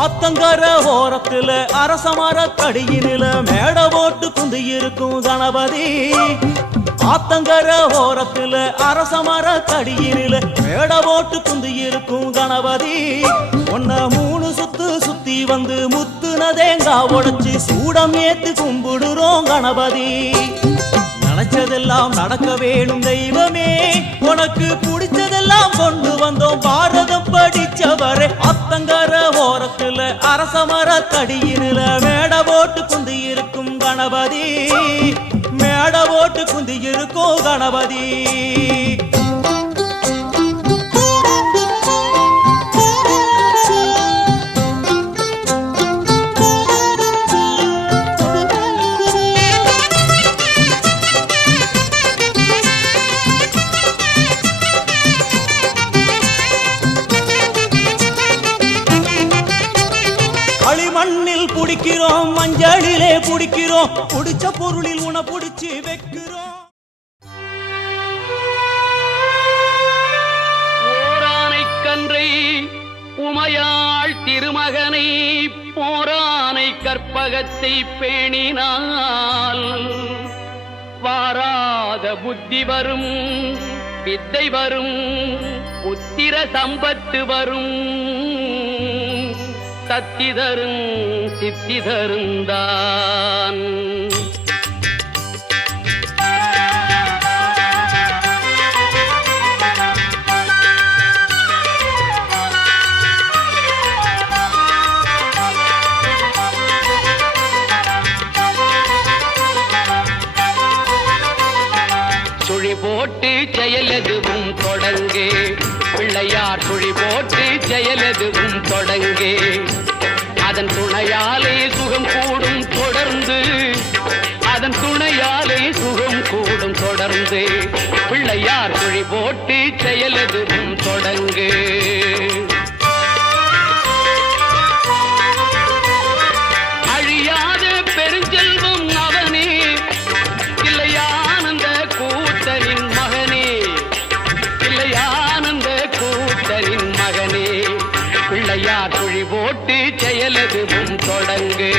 ஆத்தங்கர ஓரத்துல அரசமர கடியினில மேட போட்டு குந்தி இருக்கும் கணபதி. ஆத்தங்கர ஓரத்துல அரசமர கடியினில மேட போட்டு குந்தி இருக்கும் கணபதி. ஒன்ன 3 சுத்து சுத்தி வந்து முத்துன தேங்காய் உடைச்சு சூடம் ஏத்து கும்பிடுறோம் கணபதி. நினைச்சதெல்லாம் நடக்க வேணும் தெய்வமே, உனக்கு பிடிச்சதெல்லாம் கொண்டு வந்தோம் பாரதம் படிச்சவரே. அத்தங்கர ஓரத்துல அரசமர தடியினில மேட போட்டு குந்தி இருக்கும் கணபதி. மேட போட்டு குந்தி இருக்கும் கணபதி. களிமண்ணில் புடிக்கிறோம், மஞ்சளிலே புடிக்கிறோம், புடிச்ச பொருளில் உன புடிச்சு வைக்கிறோம். ஓரானை கன்றை உமையாள் திருமகனை போரானை கற்பகத்தை பேணினால் வாராத புத்தி வரும், வித்தை வரும், புத்திர சம்பத்து வரும், சத்திதரும் சித்திதருந்தான். சுழி போட்டு செயலெதுவும் தொடங்கு பிள்ளையார், சுழி போட்டு செயலெதுவும் தொடங்கு. அதன் துணையாலே சுகம் கூடும் தொடர்ந்து, அதன் துணையாலே சுகம் கூடும் தொடர்ந்து. பிள்ளையார் சுழி போட்டு செயலெதுவும் தொடங்கு. அழியாத பெருஞ்செல்வம் அவனே, இல்லையானந்த கூத்தனின் மகனே, இல்லையானந்த கூத்தனின் மகனே. பிள்ளையார் சுழி போட்டு செயலெதுவும் தொடங்கு.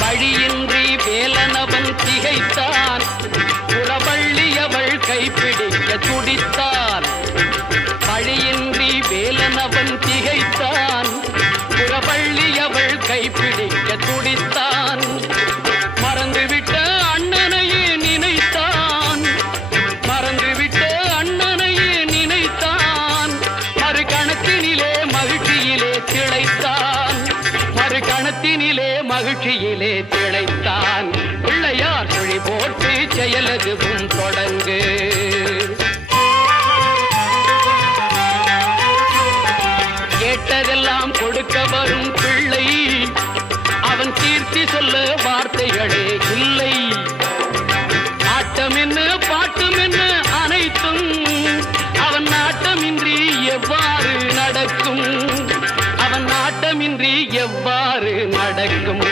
வழியின்றி வேலனவன் திகைத்தான், புறவள்ளியவள் கைப்பிடிக்க துடித்தான். வழியின்றி வேலனவன் திகைத்தான், புறவள்ளியவள் கைப்பிடிக்க துடித்தான். மறந்துவிட்ட அண்ணனையே நினைத்தான், மறந்துவிட்ட அண்ணனையே நினைத்தான். மறுகணத்தினிலே மகிழ்ச்சியிலே திளைத்தான், மறுகணத்தினிலே மகிழ்ச்சியிலே திளைத்தான். பிள்ளையார் சுழி போட்டு செயலெதுவும் தொடங்கு. கேட்டதெல்லாம் கொடுக்க வரும் பிள்ளை, அவன் கீர்த்தி சொல்ல வார்த்தைகளே இல்லை. ஆட்டம் என்ன பாட்டம் என்ன அனைத்தும் அவன் நாட்டமின்றி எவ்வாறு நடக்கும், அவன் நாட்டமின்றி எவ்வாறு நடக்கும்.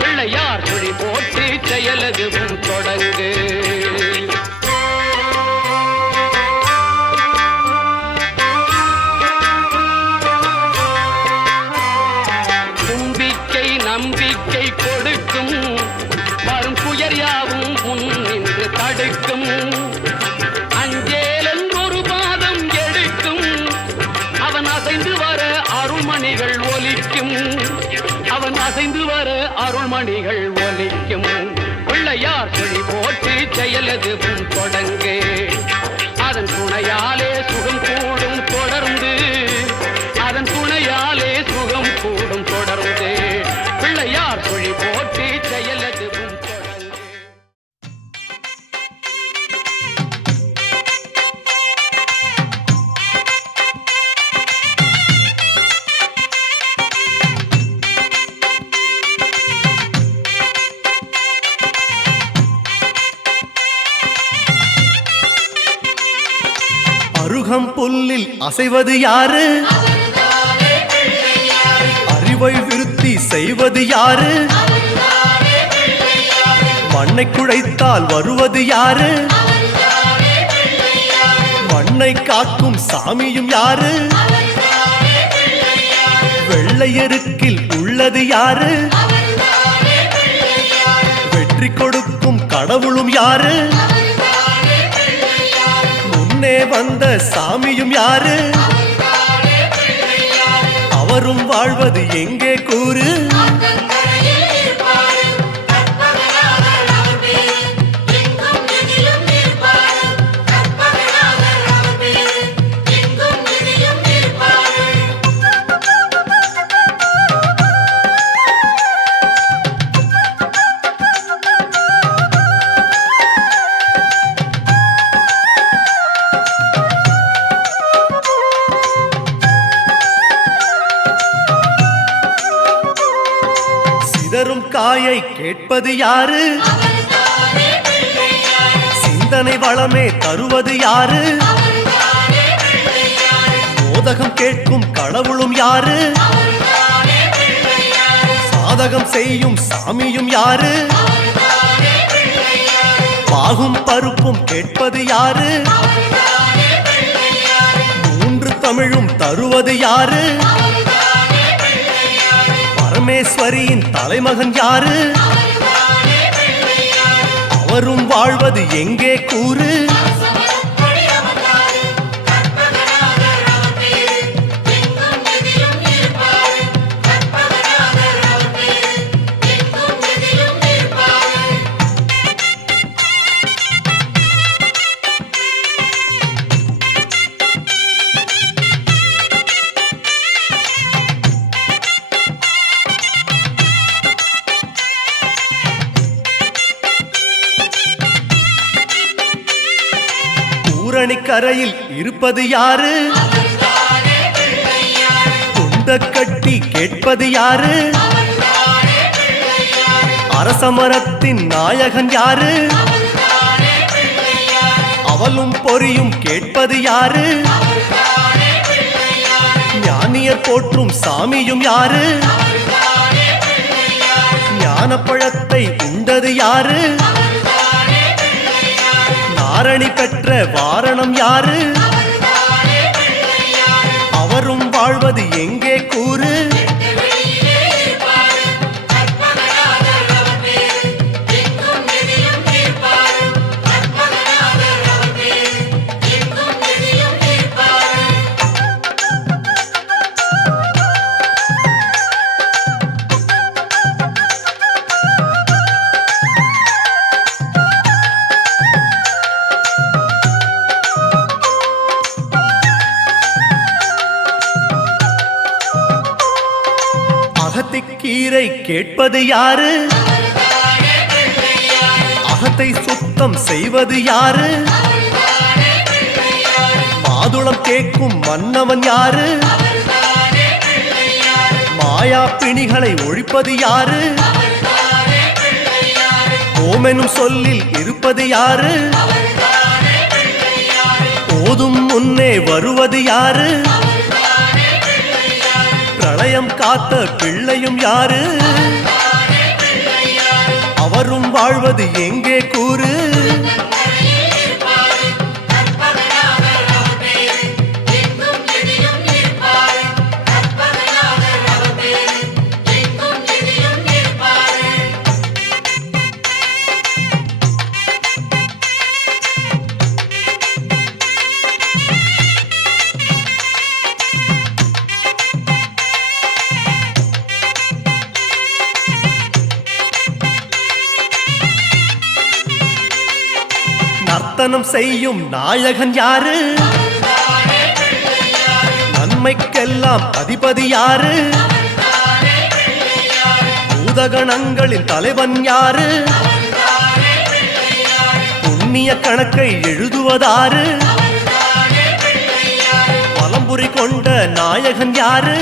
பிள்ளையார் சுழி போட்டு செயலெதுவும் தொடங்கு. நம்பிக்கை கொடுக்கும், வரும் புயர் யாவும் முன் நின்று தடுக்கும். அஞ்சேலன் ஒரு பாதம் எடுக்கும், அவன் அசைந்து வர அருள்மணிகள் ஒலிக்கும், அவன் அசைந்து வர அருள்மணிகள் ஒலிக்கும். பிள்ளையார் சுழி போட்டு செயலெதுவும் தொடங்கு. அதன் துணையாலே சுகம் கூடும் தொடர்ந்து, அதன் துணையாலே சுகம் கூடும் தொடர்ந்து. பிள்ளையார் சுழி போட்டு செயலெதுவும் தொடங்கு. அருகம் புல்லில் அசைவது யாரு, அறிவை விருத்தி செய்வது யாரு, மண்ணை குழைத்தால் வருவது யாரு? மண்ணை காக்கும் சாமியும் யாரு? வெள்ளையருக்கில் உள்ளது யாரு? வெற்றி கொடுக்கும் கடவுளும் யாரு? முன்னே வந்த சாமியும் யாரு? அவரும் வாழ்வது எங்கே கூறு? சிதறும் காயை கேட்பது யாரு? சிந்தனை வளமே தருவது யாரு? மோதகம் கேட்கும் கடவுளும் யாரு? சாதகம் செய்யும் சாமியும் யாரு? பாகும் பருப்பும் கேட்பது யாரு? மூன்று தமிழும் தருவது யாரு? பரமேஸ்வரியின் தலைமகன் யாரு? அவரும் வாழ்வது எங்கே கூறு? கரையில் இருப்பது யாரு? குண்ட கட்டி கேட்பது யாரு? அரசமரத்தின் நாயகன் யாரு? அவலும் பொறியும் கேட்பது யாரு? ஞானியர் போற்றும் சாமியும் யாரு? ஞானப்பழத்தை உண்டது யாரு? ஆரணி பெற்ற வாரணம் யாரு? அவரும் வாழ்வது எங்கே கூறு? அகத்திக்கீரை கேட்பது யாரு? அகத்தை சுத்தம் செய்வது யாரு? மாதுளம் கேட்கும் மன்னவன் யாரு? மாயா பிணிகளை ஒழிப்பது யாரு? ஓமெனும் சொல்லில் இருப்பது யாரு? போதும் முன்னே வருவது யாரு? பிரளயம் காத்த பிள்ளையும் யாரு? அவரும் வாழ்வது எங்கே கூறு? நர்த்தனம் செய்யும் நாயகன் யாரு? நன்மைக்கெல்லாம் அதிபதி யாரு? பூதகணங்களின் தலைவன் யாரு? புண்ணிய கணக்கை எழுதுவதாரு? பலம்புரி கொண்ட நாயகன் யாரு?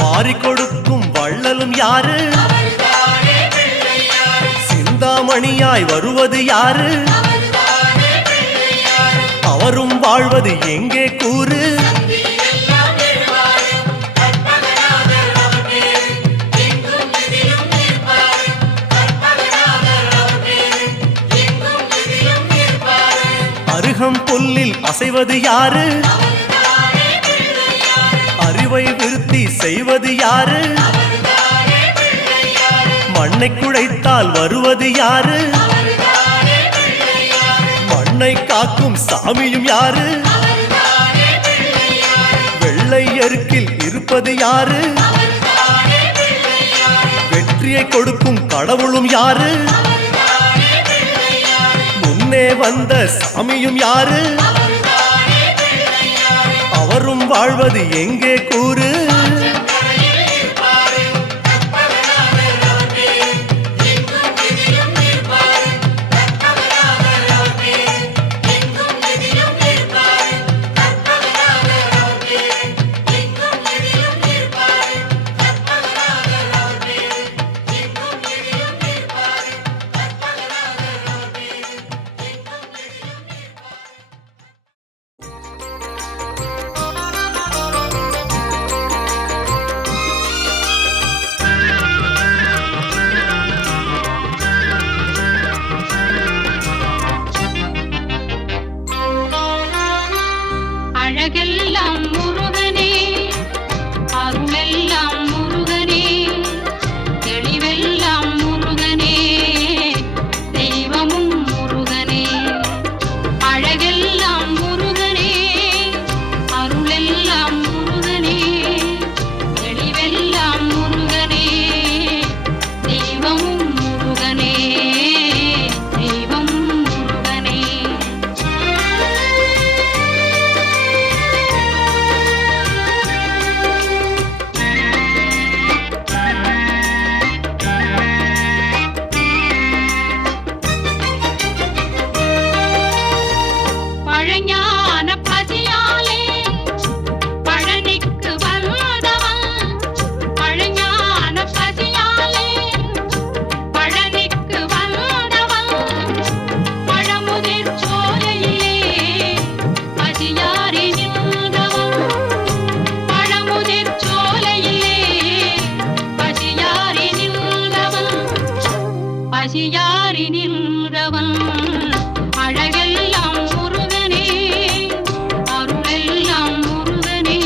வாரி கொடுக்கும் வள்ளலும் யாரு? சிந்தாமணியாய் வருவது யாரு? அவரும் வாழ்வது எங்கே கூறு? அசைவது யாரு? அறிவை விருத்தி செய்வது யாரு? மண்ணை குழைத்தால் வருவது யாரு? மண்ணை காக்கும் சாமியும் யாரு? வெள்ளை எருக்கில் இருப்பது யாரு? வெற்றியை கொடுக்கும் கடவுளும் யாரு? முன்னே வந்த சாமியும் யாரு? அவரும் வாழ்வது எங்கே கூறு? அழகெல்லாம் முருகனே, அருளெல்லாம் முருகனே, தெளிவெல்லாம் முருகனே, தெய்வமும் முருகனே. அழகெல்லாம் முருகனே, அருளெல்லாம் முருகனே, தெளிவெல்லாம் முருகனே, தெய்வமும் முருகனே, தெய்வம் முருகனே. பழஞான பதியாலே பழனிக்கு வந்தவன், பழஞான பதியாலே பழனிக்கு வந்தவன், பழமுதிர் சோலையிலே பதியாரி நின்றவன், பழமுதிர் சோலையிலே பதியாரி நின்றவன், பதியாரி நின்றவன். அழகெல்லாம் முருகனே, அருளெல்லாம் முருகனே,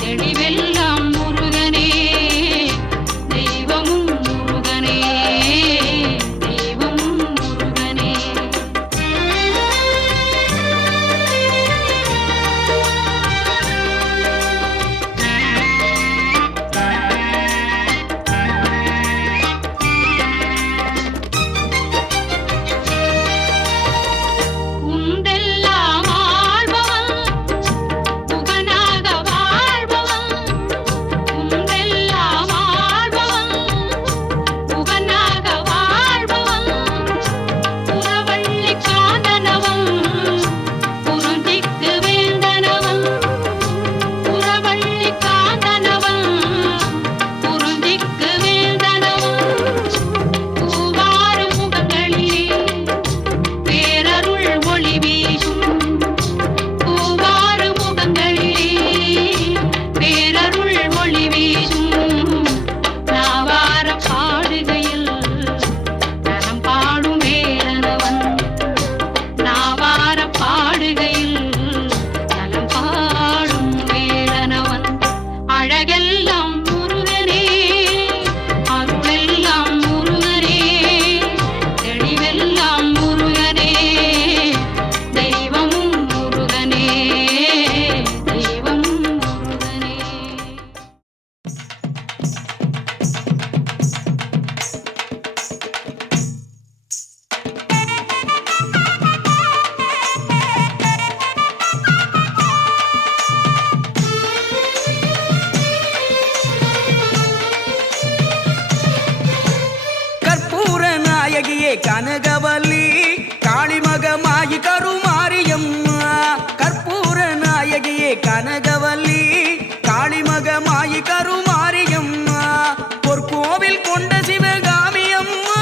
தெளிவெல்லாம் முருகனே, தெய்வமும் முருகனே, தெய்வமும் முருகனே. உண்டெல்லாம் ஆள்பவன், புகனாக வாழ்பவன், உண்டெல்லாம் ஆள்பவன், புகனாக வாழ்பவன், புறவள்ளி காந்தனவன், புருந்திக்கு வேந்தனவன், புறவள்ளி காந்தனவன், புருந்திக்கு வேந்தனவன், பூவாறு முகங்களிலே பேரருள் ஒளி வீசும், பூவாறு முகங்களிலே பேரருள் ஒளி வீசும், நாவார பாடுகையில் நலம் பாடும் வேலனவன், நாவார பாடுகையில் நலம் பாடும் வேலனவன். அழகெல்லாம் முருகனே, அருளெல்லாம் முருகனே, தெளிவெல்லாம் முருகனே, தெய்வமும் முருகனே, தெய்வம் முருகனே. கற்பூர நாயகியே கனகவல்லி, காளிமகமாயி கருமாரியம்மா. கற்பூர நாயகியே கனகவல்லி, காளிமகமாயி கருமாரியம்மா. பொற்கோவில் கொண்ட சிவகாமி அம்மா,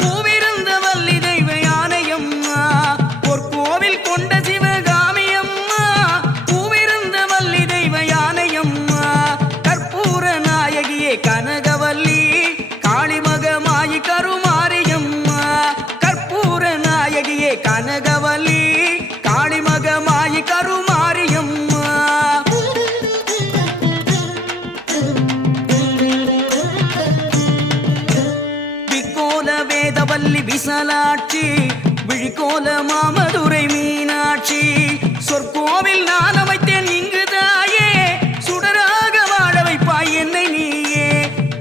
பூவிருந்த வள்ளி தெய்வ யானையம்மா. பொற்கோவில் கொண்ட சிவகாமி அம்மா, பூவிருந்த வள்ளி தெய்வ யானையம்மா. கற்பூர நாயகியே கனகவல்லி, காளிமகமாயி கருமாரியம்மா. வேதவல்லி விசாலாட்சி விழிக்கோல மாமதுரை மீனாட்சி சொற்கோவில் நான் அமைத்தேன் இங்கு தாயே சுடராக வாழ வைப்பாய் என்னை நீயே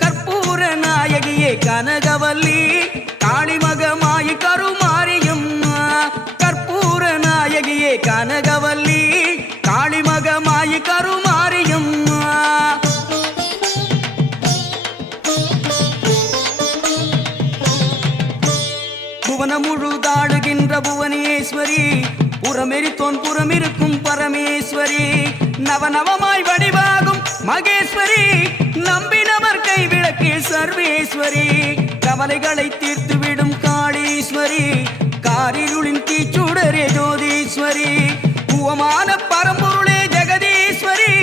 கற்பூர நாயகியே கனகவல்லி காளிமகமாயி கருமாரியம்மா கற்பூர நாயகியே கனகவல்லி காளிமகமாயி கருமாரியம்மா புவனம் முழுதாடுகின்ற புவனேஸ்வரி புறமெரித்தோன் புறமிருக்கும் பரமேஸ்வரி நவநவமாய் வடிவாகும் மகேஸ்வரி நம்பினவர் கைவிளக்கில் சர்வேஸ்வரி கவலைகளை தீர்த்துவிடும் காளீஸ்வரி காரிருளின் தீச்சுடரே ஜோதீஸ்வரி பூவமான பரம்பொருளே ஜெகதீஸ்வரி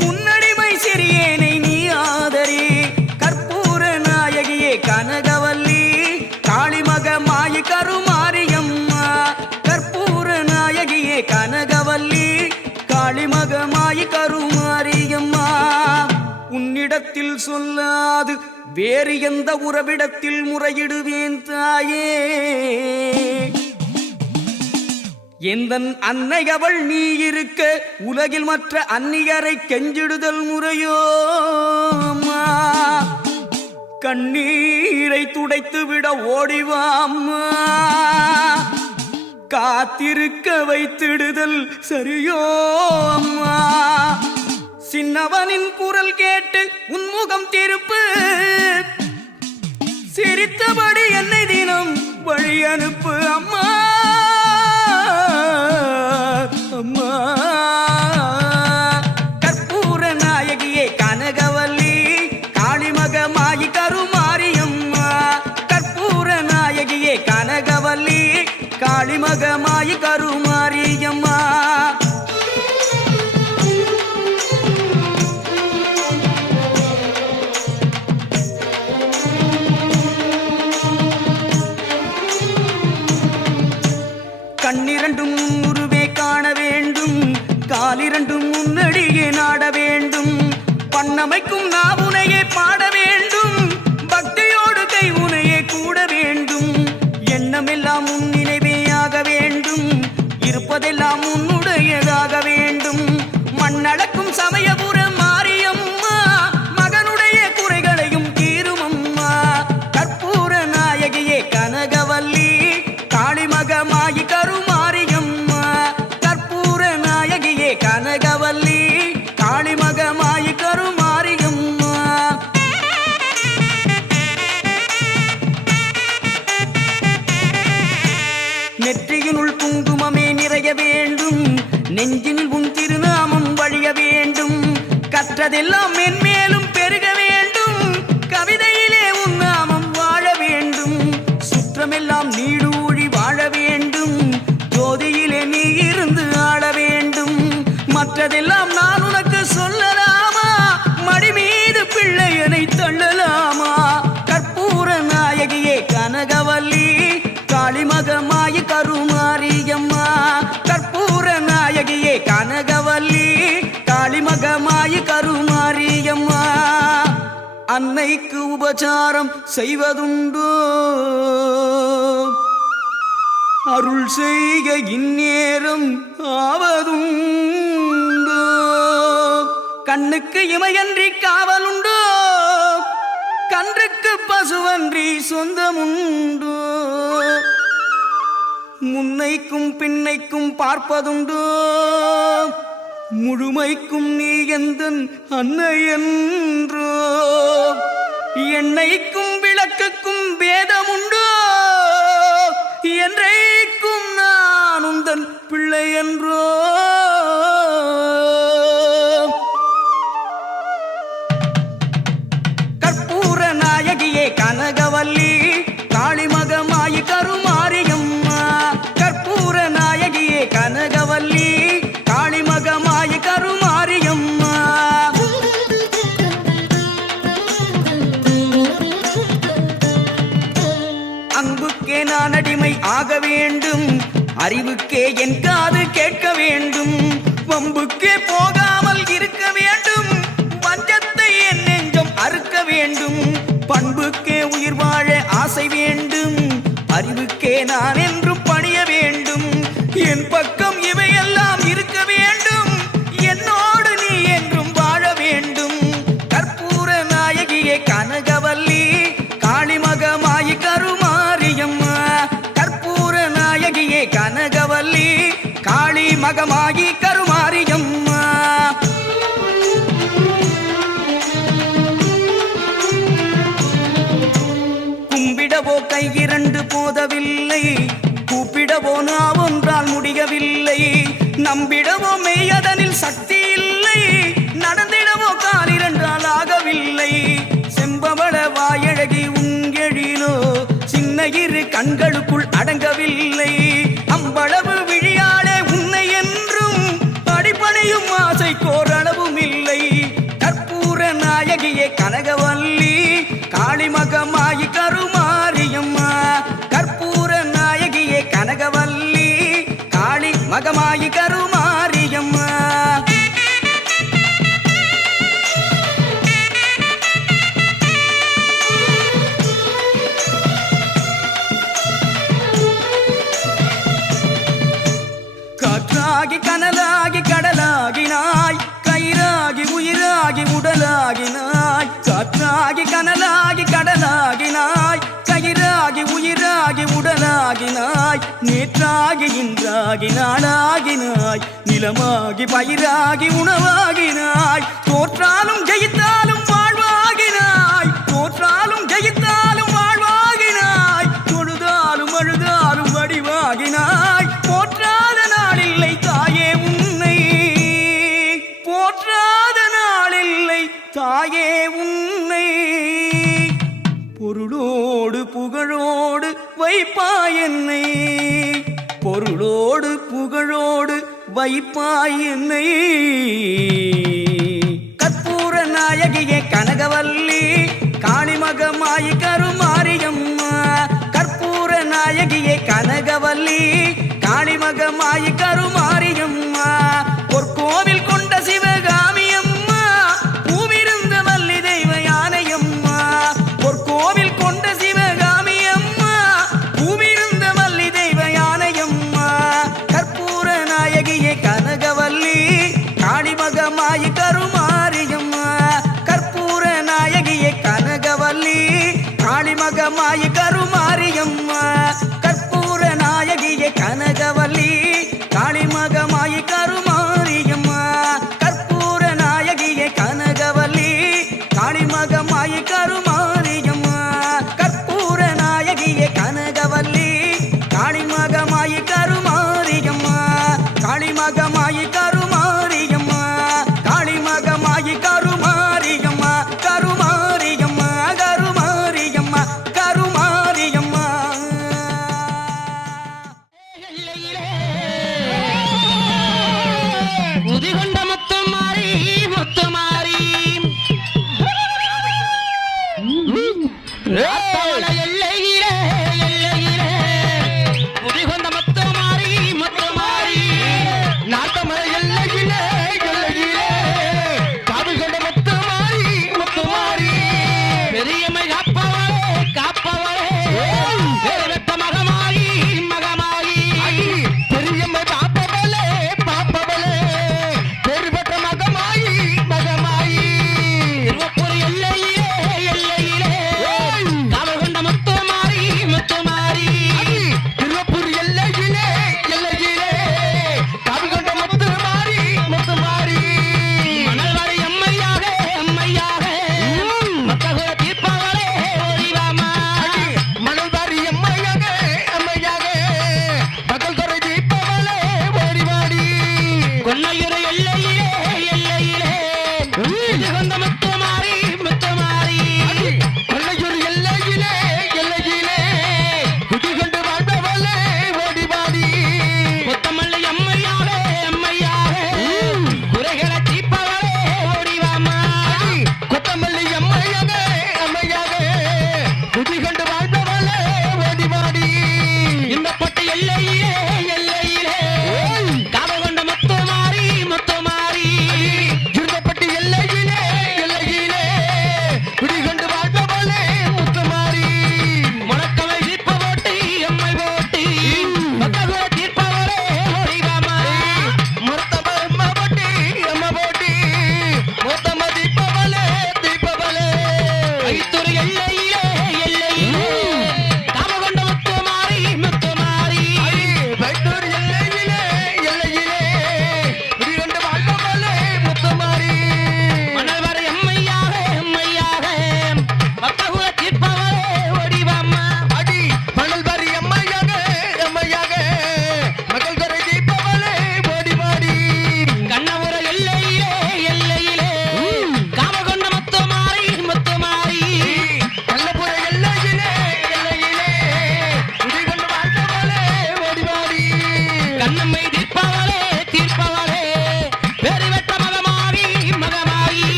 முன்னடிமை சிறியேனை நீ ஆதரி கற்பூர நாயகியே கனகவல்லி காளிமகமாயி கருமாரியம்மா கற்பூர நாயகியே கனகவல்லி காளிமகமாயி கருமாரியம்மா உன்னிடத்தில் சொல்லாது வேறு எந்த உறவிடத்தில் முறையிடுவேன் தாயே எந்தன் அன்னை அவள் நீ இருக்க உலகில் மற்ற அந்நியரை கெஞ்சிடுதல் முறையோ அம்மா கண்ணீரை துடைத்துவிட ஓடிவாம்மா காத்திருக்க வைத்திடுதல் சரியோ அம்மா சின்னவனின் குரல் கேட்டு உன்முகம் திருப்பு சிரித்தபடி என்னை தினம் வழி அனுப்பு அம்மா அம்மா கற்பூர நாயகியே கனகவல்லி காளிமகமாயி கருமாரியம்மா கற்பூர நாயகியே கனகவல்லி காளிமகமாயி கருமாரியம்மா கண்ணிரண்டும் முன்னுருவே காண வேண்டும் காலிரண்டும் முன்னடியே நாட வேண்டும் பண்ணமைக்கும் நாவுனையே பாட வேண்டும் பக்தியோடு கை உனையே கூட வேண்டும் எண்ணமெல்லாம் உன் நினைவே ஆக வேண்டும் இருப்பதெல்லாம் உன்னுடையதாக வேண்டும் மண்ணளக்கும் சமயபுர மாரியம்மா மகனுடைய குறைகளையும் தீருமம்மா கற்பூர நாயகியே கனகவல்லி காளிமகமாயி கருமாரியம்மா கற்பூர நாயகியே கனகவல்லி காளிமகமாயி கருமாரியம்மா நெற்றியினுள் குங்குமமே நிறைய வேண்டும் நெஞ்சினில் உன் திருநாமம் வழிய வேண்டும் கற்றதெல்லாம் மென்மேலும் பெருக வேண்டும் கவிதையிலே உன் நாமம் வாழ வேண்டும் சுற்றமெல்லாம் நீடூழி வாழ வேண்டும் ஜோதியிலே நீ இருந்து ஆட வேண்டும் மற்றதெல்லாம் நான் உனக்கு சொல்லலாமா மடி மீது பிள்ளையனை தள்ளலாமா கற்பூர நாயகியே கனகவல்லி காளிமகமாயி கருமாரியம்மா கற்பூர நாயகியே கனகவல்லி காளிமகமாயி கருமாரியம்மா அன்னைக்கு உபசாரம் செய்வதுண்டோ அருள் செய்க இந்நேரம் ஆவதுண்டோ கண்ணுக்கு இமையன்றி காவலுண்டோ கன்றுக்கு பசுவன்றி சொந்தமுண்டோ முன்னைக்கும் பின்னைக்கும் பார்ப்பதுண்டோ முழுமைக்கும் நீ எந்தன் அன்னை என்றோ எண்ணெய்க்கும் விளக்குக்கும் பேதமுண்டோ என்றைக்கும் நான் உந்தன் பிள்ளை என்றோ கற்பூர நாயகியே கனகவல்லி காளிமகமாயி கருமாரியம்மா கற்பூர நாயகியே கனகவல்லி காளிமகமாயி கருமாரியம்மா அன்புக்கே நான் அடிமை ஆக வேண்டும் அறிவுக்கே என் காது கேட்க வேண்டும் வம்புக்கே போகாமல் இருக்க வேண்டும் வஞ்சத்தை என் நெஞ்சம் அறுக்க வேண்டும் பண்புக்கே உயிர் வாழ ஆசை வேண்டும், அறிவுக்கே நான் என்றும் பணிய வேண்டும். என் பக்கம் இவையெல்லாம் இருக்க வேண்டும், என்னோடு நீ என்றும் வாழ வேண்டும். கற்பூர நாயகியே கனகவல்லி, காளிமகமாயி கருமாரியம்மா. கற்பூர நாயகியே கனகவல்லி, காளிமகமாயி கருமாரியம்மா. கும்பிடவோ கை இரண்டு போதவில்லை, கூப்பிடவோ நான் ஒன்றால் முடியவில்லை. நம்பிடவோ மெய்யதனில் சக்தி இல்லை, நடந்திடவோ கால் இரண்டால் ஆகவில்லை. செம்பவள வாயழகி உங்கெழிலோ சின்ன இரு கண்களுக்குள் அடங்கவில்லை. அம்பளவு விழியாளே உன்னை என்றும் அடிப்படையும் ஆசை கோரளவும் இல்லை. கற்பூர நாயகியே கனகவல்லி, காளிமகமாயி கருமாரியம்மா. கற்பூர நாயகியே கனகவல்லி, காளிமகமாயி கருமாரியம்மா. காற்றாகி கனலாகி கடலாகினாய், கயிறாகி உயிராகி உடலாகினாய். காற்றாகி கனலாகி கடலாகினாய், கயிறாகி உயிராகி உடலாகினாய். நேற்றாகி இன்றாகி நாளாகினாய், நிலமாகி பயிராகி உணவாகினாய். தோற்றாலும் ஜெயித்தாலும் வாழ்வாகினாய், தோற்றாலும் ஜெயித்தாலும் வாழ்வாகினாய். தொழுதாலும் அழுதாலும் வடிவாகினாய். போற்றாத நாளில்லை தாயே உன்னை, போற்றாத நாளில்லை தாயே உன்னை. பொருளோடு புகழோடு வைப்பாய் என்னை, பொருளோடு புகழோடு வைப்பாய் என்னை. கற்பூர நாயகியே கனகவல்லி, காளிமகமாயி கருமாரியம்மா. கற்பூர நாயகியே கனகவல்லி, காளிமகமாயி கருமாரியம்மா. பொற்கோவில் கொண்ட சிவகாமியம்மா, பூவிருந்த வள்ளி தெய்வ யானையம்மா. பொற்கோவில் கொண்ட சிவகாமியம்மா, பூவிருந்த வள்ளி தெய்வ யானையம்மா. கற்பூர நாயகியே கனகவல்லி, காளிமகமாயி கருமாரியம்மா. கற்பூர நாயகியே கனகவல்லி, காளிமகமாயி கருமாரியம்மா. கற்பூர நாயகியே கனகவல்லி, காளிமகமாயி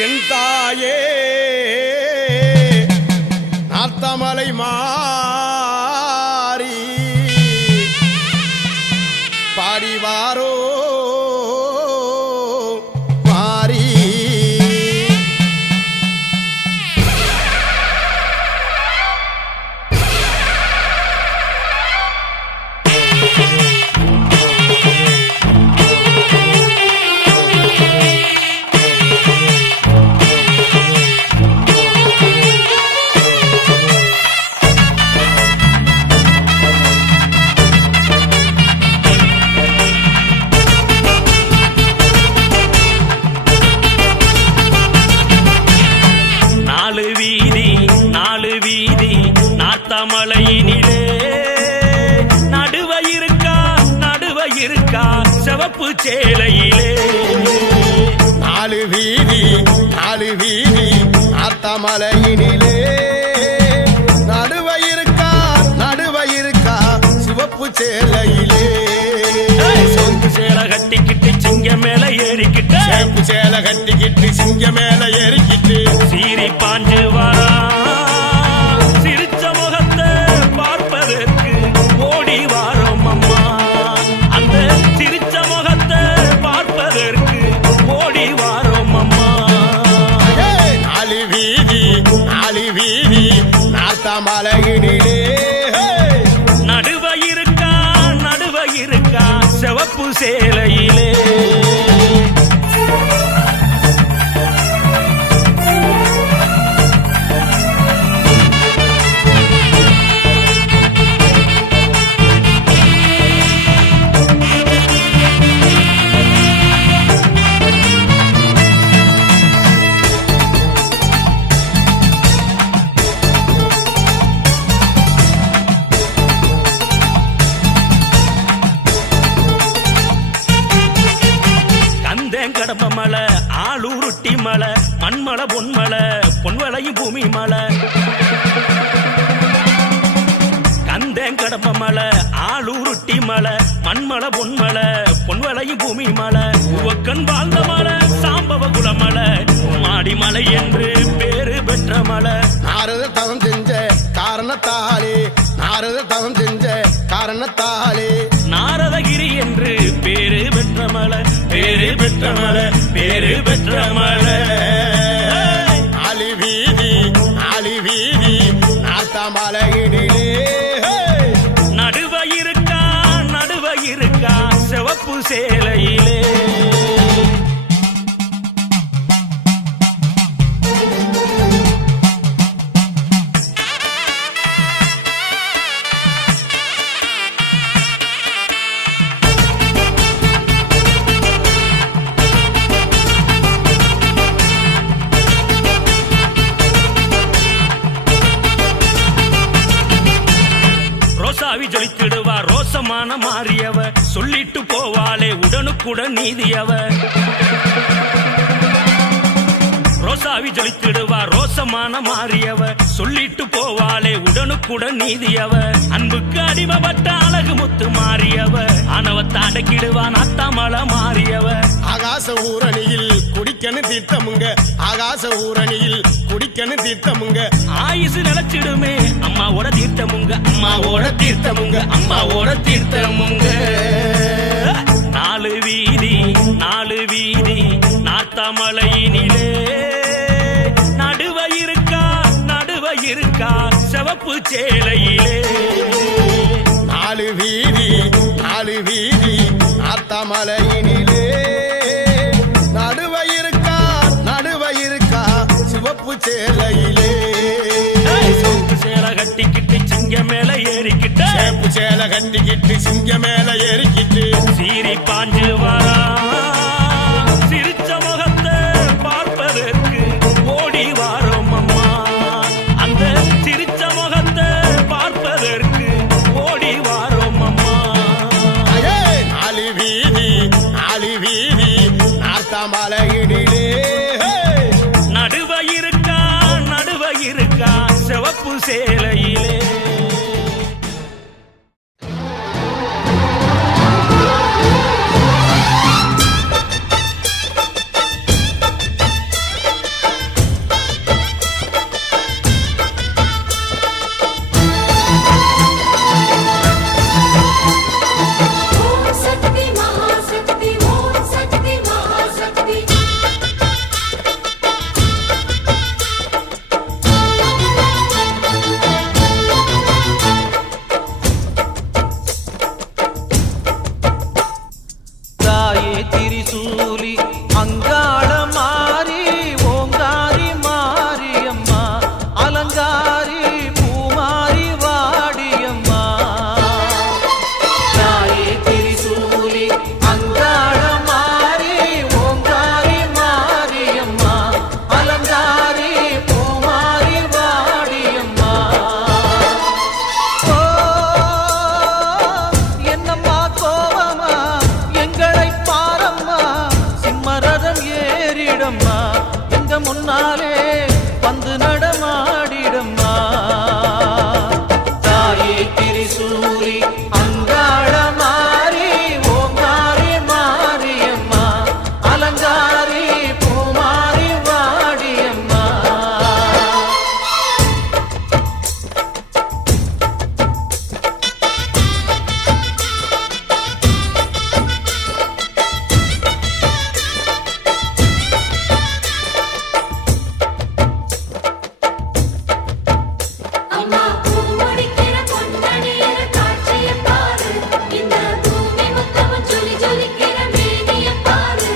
என் தாயே நாத்தமலை மாறி பாடிவாரோ மாறி நாத்தமலையினிலே நடுவ இருக்கா சிவப்பு சேலையிலே நாலு வீதி நாத்தமலையினிலே நடுவ இருக்கா சிவப்பு சேலையிலே சொங்கு சேலை கட்டிக்கிட்டு சிங்க மேல ஏறிக்கிட்டு சேப்பு சேலை கட்டிக்கிட்டு சிங்க மேல ஏறிக்கிட்டு சீரி பாஞ்சு வரா சிரிச்ச முகத்தை பார்ப்பதற்கு ஓடி வாரோம் அம்மா அந்த சிரிச்ச முகத்தை பார்ப்பதற்கு ஓடி வாரோம் அம்மா நாலு வீதி நாத்தமலையினிலே நடுவ இருக்கா சிவப்பு சேலையிலே கடம்ப மலை ஆளூருட்டி மலை மண்மலை பொன்மலை பொன்வளையும் பூமி மலை கந்தேன் கடம்ப மலை ஆளூருட்டி மலை மண்மலை பொன்மலை பொன்வளையும் பூமி மலை உவக்கன் வாழ்ந்த மலை சாம்பவ குலமலை மாடி மலை என்று பேரு பெற்ற மலை நாரத தவம் செஞ்ச காரணத்தாலே நாரதகிரி என்று பேரு பெற்ற மலை பேரு பெற்ற மலை நாலு வீதி நாத்தமலையினிலே நடுவ இருக்கா சிவப்பு சேலையிலே ஜொலித்திடுவா ரோசமான மாறியவ சொல்லிட்டு போவாளே உடனுக்குடன் நீதியவ ரோசாவி ஜொலித்திடுவா ரோசமான மாறியவ சொல்லிட்டு போவாளே உடனுக்குடன் நீதியவ அன்புக்கு அடிமப்பட்ட அழகு முத்து மாறியவ ஆனவத்தை அடக்கிடுவா நாத்தாமலை மாறியவ ஆகாச ஊரணியில் குடிக்கனு தீர்த்தமுங்க ஆயுசு நிலச்சிடுமே அம்மாவோட தீர்த்தமுங்க நாலு வீதி நாத்தமலையினிலே நடுவ இருக்கா சிவப்பு சேலையிலே நாலு வீதி நாத்தமலையினிலே நடுவ இருக்கா சிவப்பு சேலையிலே சொங்கு சேலை கட்டிக்கிட்டு சிங்க மேல ஏறிக்கிட்டு சீரி பாஞ்சு வரா சிரிச்ச முகத்தை பார்ப்பதற்கு ஓடி வாரோம் அம்மா அந்த சிரிச்ச முகத்தை பார்ப்பதற்கு ஓடி வாரோம் அம்மா நாலு வீதி நாத்தமலையினிலே நடுவ இருக்கா சிவப்பு சேலையிலே முன்னாலே வந்து நடமாடிடம்மா தாயே திரிசூலி அங்காள மாறி ஓங்காரி மாரியம்மா அலங்காரி பூமாரி வாடியம்மா அம்மா பூமுடிக்கிற பொன்னணியிற காட்சிய பாரு இந்த பூமி மொத்தமும் ஜொலி ஜொலிக்கிற மேனிய பாரு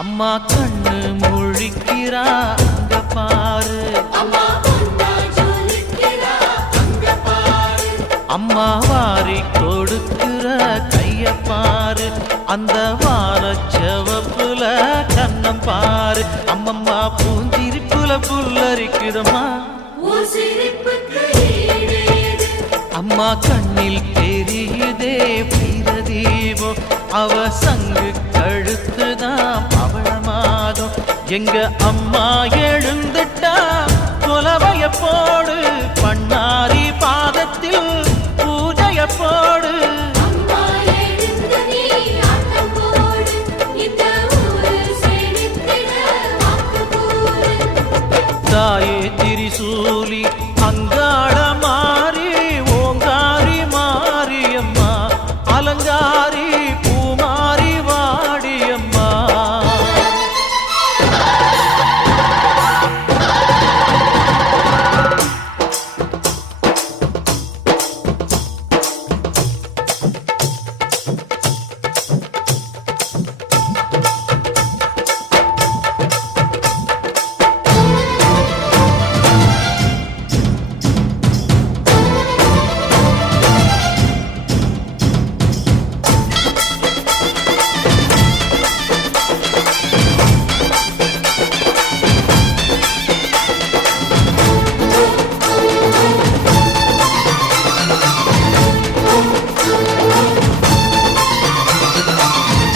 அம்மா கண்ணு முழிக்கிறா அங்க பாரு அம்மா பொன்னா ஜொலிக்கிற அங்க பாரு அம்மா வாரி கொடுக்கிற கைய பாரு அந்த வானச்சவப்புல கண்ணம் பாரு அம்மம்மா பூஞ்சிரிப்புல புல்லரிக்குதம்மா ஊர் சிரிப்புக்கு ஈடேது அம்மா கண்ணில் தெரியுதே வீரதீபம் அவ சங்கு கழுத்துதான் பவளமாகும் எங்க அம்மா எழுந்துட்டா கொலவைய போடு பண்ணாரி பாதத்தில் பூஜைய போடு அம்மா எழுந்து நீ ஆட்டம் போடு இந்த ஊரு செழித்திட வாக்கு கூறு தாயே திரிசூலி அங்காள மாறி ஓங்காரி மாரியம்மா அலங்காரி பூமாரி வாடியம்மா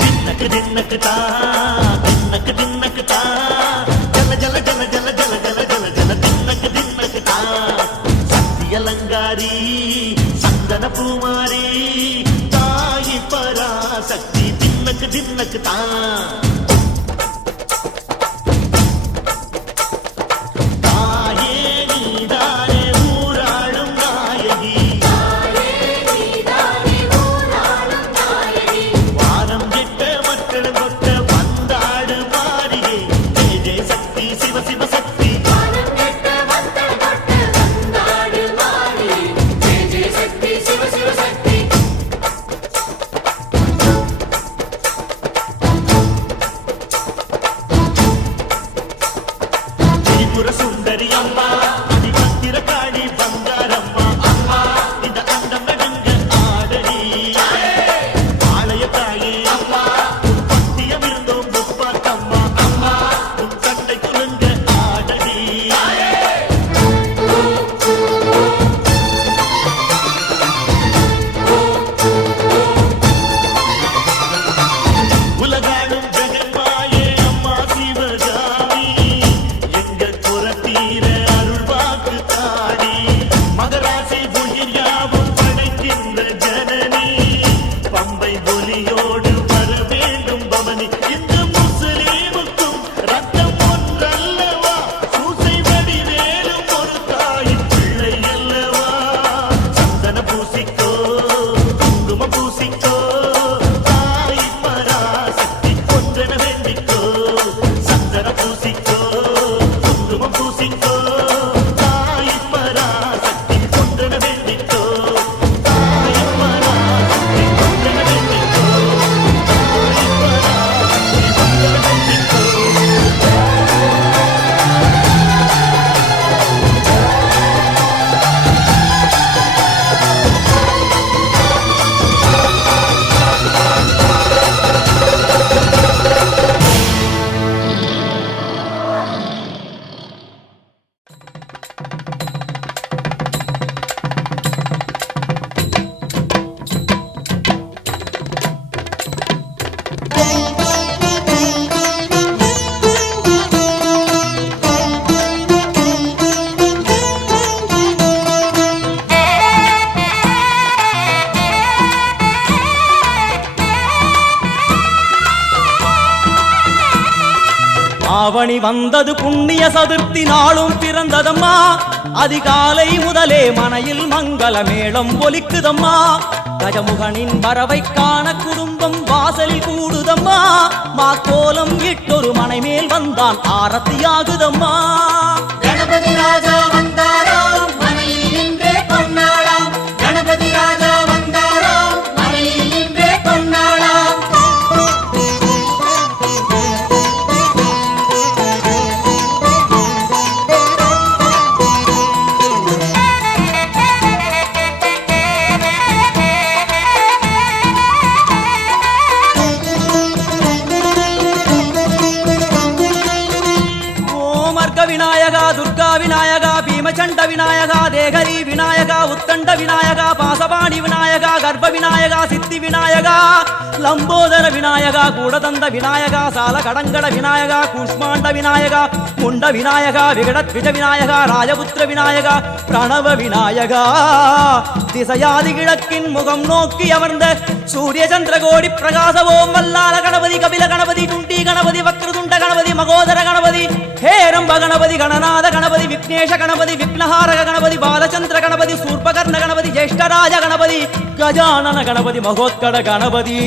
தின்னக்கு தின்னக்கு தா தின்னக்கு தின்னக்கு தா ஜல ஜல ஜல ஜல ஜல ஜல ஜல ஜல தின்னக்கு தின்னக்கு தா சக்தி அலங்காரி சந்தன பூமாரி தாயி பராசக்தி தின்னக்கு தின்னக்கு தா தாயே நீதானே ஊராளும் நாயகி நீதானே ஊராளும் நாயகி வாரம் கெட்ட மக்கள் கொட்ட வந்தாடு மாறியே ஜெய ஜெய சக்தி சிவ சிவ சக்தி வானம் கெட்ட வந்தல் கொட்ட வந்தாடு மாறி ஜெய ஜெய சக்தி சிவ சிவ சக்தி ஆவணி வந்தது புண்ணிய சதுர்த்தி நாளும் பிறந்ததம்மா அதிகாலை முதலே மனையில் மங்கள மேளம் ஒலிக்குதம்மா கஜமுகனின் வரவை காண குடும்பம் வாசலில் கூடுதம்மா மாக்கோலம் இட்டொரு மனை மேல் வந்தான் ஆரத்தியாகுதம்மா கணபதி ராஜா வந்தாராம் மனையில் இன்றே பொன்னாளாம் கணபதி ராஜா வந்தாராம் மனையில் இன்றே பொன்னாளாம் விநாயகா துர்கா விநாயகா பீமச்சண்ட விநாயகா தேகரி விநாயகா உத்தண்ட விநாயகா பாசபாணி விநாயகா கர்ப்ப விநாயகா சித்தி விநாயகா லம்போதர விநாயகா கூடதந்த விநாயகா சால கடங்கட விநாயகா கூஷ்மாண்ட விநாயகா முண்ட விநாயகா விகடத்விஜ விநாயகா ராஜபுத்திர விநாயகா பிரணவ விநாயகா திசையாதி கிழக்கின் முகம் நோக்கி அமர்ந்த சூரிய சந்திர கோடி பிரகாச ஓம் வல்லால கணபதி கபில கணபதி குண்டி கணபதி வக்ரதுண்ட கணபதி மகோதர கணபதி ஹேரம்ப கணபதி கணநாத கணபதி விக்னேஷ கணபதி விக்னஹாரக கணபதி பாலச்சந்திர கணபதி சூர்பகர்ண கணபதி ஜேஷ்டராஜ கணபதி கஜானன கணபதி மகோத்கட கணபதி